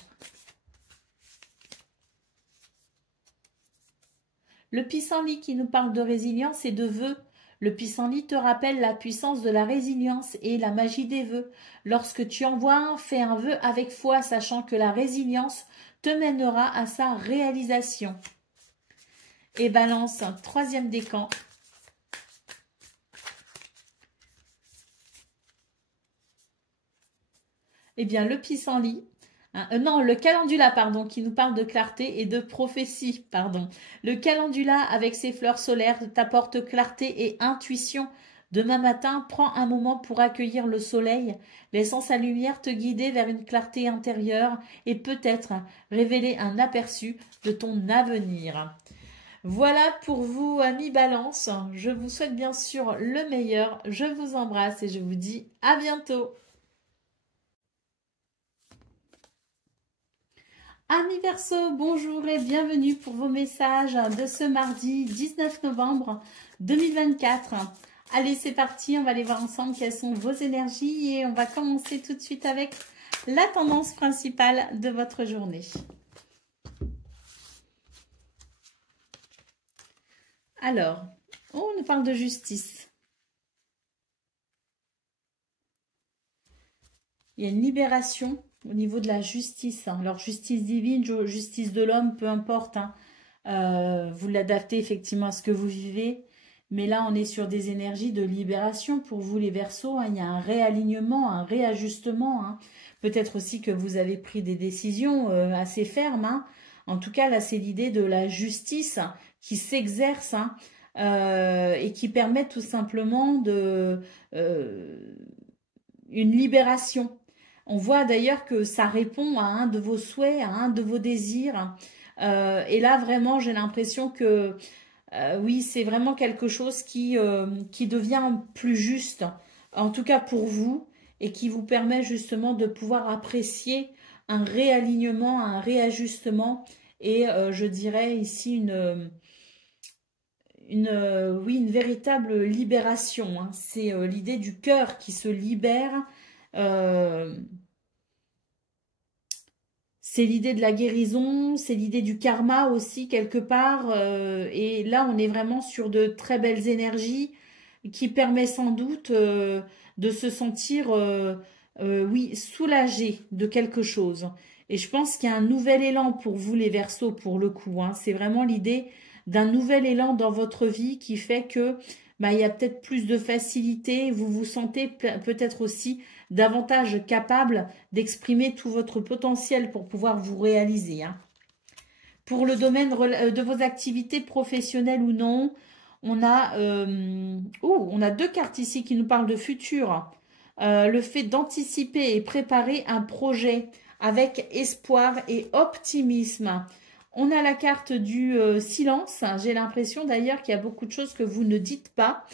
Le pissenlit qui nous parle de résilience et de vœux. Le pissenlit te rappelle la puissance de la résilience et la magie des vœux. Lorsque tu envoies fais un vœu avec foi, sachant que la résilience te mènera à sa réalisation. Et balance, troisième décan. Eh bien, le pissenlit. Le calendula, pardon, qui nous parle de clarté et de prophétie, pardon. Le calendula, avec ses fleurs solaires, t'apporte clarté et intuition. Demain matin, prends un moment pour accueillir le soleil, laissant sa lumière te guider vers une clarté intérieure et peut-être révéler un aperçu de ton avenir. Voilà pour vous, amis Balance. Je vous souhaite bien sûr le meilleur. Je vous embrasse et je vous dis à bientôt. Amis Verseau, bonjour et bienvenue pour vos messages de ce mardi 19 novembre 2024. Allez, c'est parti, on va aller voir ensemble quelles sont vos énergies et on va commencer tout de suite avec la tendance principale de votre journée. Alors, on nous parle de justice. Il y a une libération au niveau de la justice. Alors, justice divine, justice de l'homme, peu importe. Vous l'adaptez effectivement à ce que vous vivez. Mais là, on est sur des énergies de libération pour vous, les Verseaux. Il y a un réalignement, un réajustement. Peut-être aussi que vous avez pris des décisions assez fermes. En tout cas, là, c'est l'idée de la justice qui s'exerce et qui permet tout simplement une libération. On voit d'ailleurs que ça répond à un de vos souhaits, à un de vos désirs. Et là, vraiment, j'ai l'impression que, oui, c'est vraiment quelque chose qui devient plus juste, en tout cas pour vous, et qui vous permet justement de pouvoir apprécier un réalignement, un réajustement, et je dirais ici oui, une véritable libération, hein. C'est l'idée du cœur qui se libère. euh, c'est l'idée de la guérison, c'est l'idée du karma aussi quelque part. Et là, on est vraiment sur de très belles énergies qui permet sans doute de se sentir, oui, soulagé de quelque chose. Et je pense qu'il y a un nouvel élan pour vous, les Verseaux, pour le coup, hein. C'est vraiment l'idée d'un nouvel élan dans votre vie qui fait que bah, il y a peut-être plus de facilité. Vous vous sentez peut-être aussi davantage capable d'exprimer tout votre potentiel pour pouvoir vous réaliser, hein. Pour le domaine de vos activités professionnelles ou non, on a deux cartes ici qui nous parlent de futur. Le fait d'anticiper et préparer un projet avec espoir et optimisme. On a la carte du silence. J'ai l'impression d'ailleurs qu'il y a beaucoup de choses que vous ne dites pas,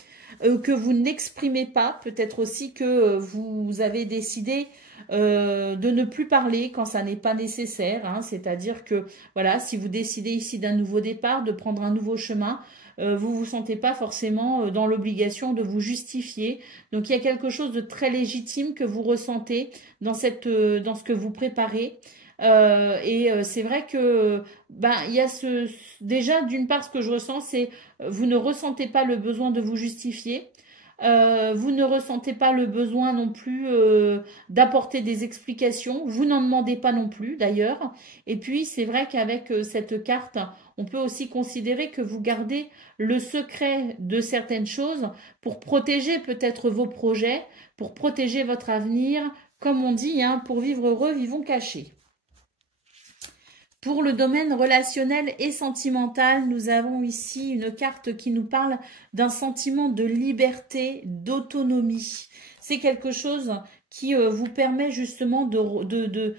que vous n'exprimez pas. Peut-être aussi que vous avez décidé de ne plus parler quand ça n'est pas nécessaire, hein. C'est-à-dire que, voilà, si vous décidez ici d'un nouveau départ, de prendre un nouveau chemin, vous ne vous sentez pas forcément dans l'obligation de vous justifier. Donc, il y a quelque chose de très légitime que vous ressentez dans dans ce que vous préparez. C'est vrai que ben il y a déjà d'une part ce que je ressens c'est vous ne ressentez pas le besoin de vous justifier. Vous ne ressentez pas le besoin non plus d'apporter des explications. Vous n'en demandez pas non plus d'ailleurs. Et puis c'est vrai qu'avec cette carte, on peut aussi considérer que vous gardez le secret de certaines choses pour protéger peut-être vos projets, pour protéger votre avenir. Comme on dit, hein, pour vivre heureux, vivons cachés. Pour le domaine relationnel et sentimental, nous avons ici une carte qui nous parle d'un sentiment de liberté, d'autonomie. C'est quelque chose qui vous permet justement de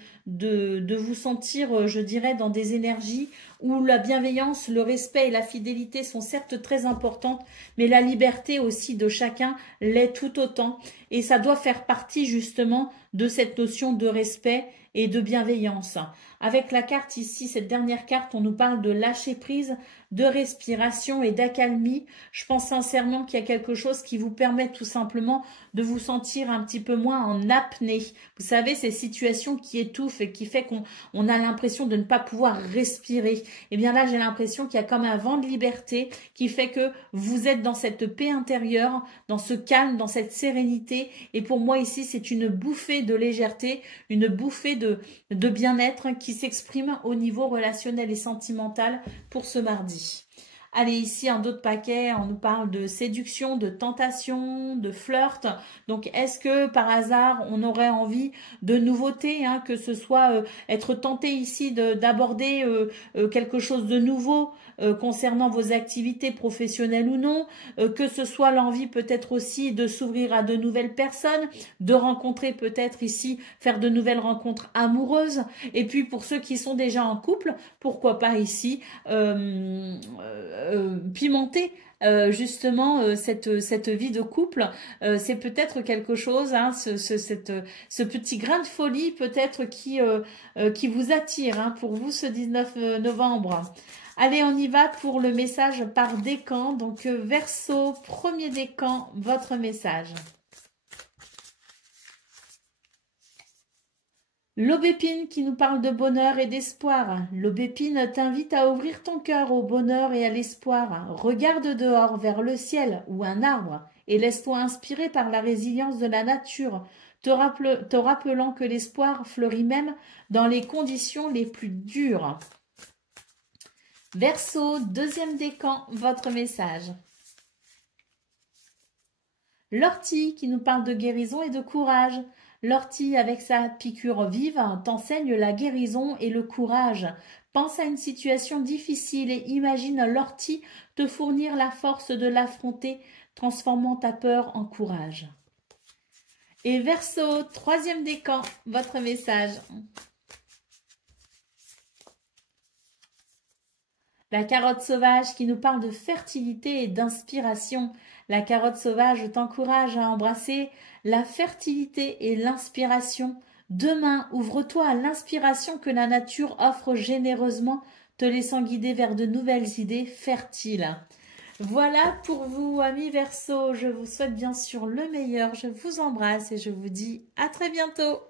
vous sentir, je dirais, dans des énergies où la bienveillance, le respect et la fidélité sont certes très importantes, mais la liberté aussi de chacun l'est tout autant. Et ça doit faire partie justement de cette notion de respect et de bienveillance. Avec la carte ici, cette dernière carte, on nous parle de lâcher prise, de respiration et d'accalmie. Je pense sincèrement qu'il y a quelque chose qui vous permet tout simplement de vous sentir un petit peu moins en apnée. Vous savez, ces situations qui étouffent et qui fait qu'on a l'impression de ne pas pouvoir respirer. Et bien là, j'ai l'impression qu'il y a comme un vent de liberté qui fait que vous êtes dans cette paix intérieure, dans ce calme, dans cette sérénité. Et pour moi ici, c'est une bouffée de légèreté, une bouffée de bien-être qui s'exprime au niveau relationnel et sentimental pour ce mardi. Allez, ici, un autre paquet, on nous parle de séduction, de tentation, de flirt. Donc, est-ce que, par hasard, on aurait envie de nouveautés, hein, que ce soit être tenté ici d'aborder quelque chose de nouveau concernant vos activités professionnelles ou non, que ce soit l'envie peut-être aussi de s'ouvrir à de nouvelles personnes, de rencontrer peut-être ici, faire de nouvelles rencontres amoureuses. Et puis, pour ceux qui sont déjà en couple, pourquoi pas ici pimenter justement cette vie de couple. C'est peut-être quelque chose, hein, ce petit grain de folie peut-être qui vous attire, hein, pour vous ce 19 novembre. Allez, on y va pour le message par décan. Donc, Verseau, premier décan, votre message. L'aubépine qui nous parle de bonheur et d'espoir. L'aubépine t'invite à ouvrir ton cœur au bonheur et à l'espoir. Regarde dehors vers le ciel ou un arbre et laisse-toi inspirer par la résilience de la nature, te rappelant que l'espoir fleurit même dans les conditions les plus dures. Verseau, deuxième décan, votre message. L'ortie qui nous parle de guérison et de courage. L'ortie, avec sa piqûre vive, t'enseigne la guérison et le courage. Pense à une situation difficile et imagine l'ortie te fournir la force de l'affronter, transformant ta peur en courage. Et Verseau, troisième décan, votre message. La carotte sauvage qui nous parle de fertilité et d'inspiration. La carotte sauvage t'encourage à embrasser la fertilité et l'inspiration. Demain, ouvre-toi à l'inspiration que la nature offre généreusement, te laissant guider vers de nouvelles idées fertiles. Voilà pour vous, amis Verseaux. Je vous souhaite bien sûr le meilleur. Je vous embrasse et je vous dis à très bientôt.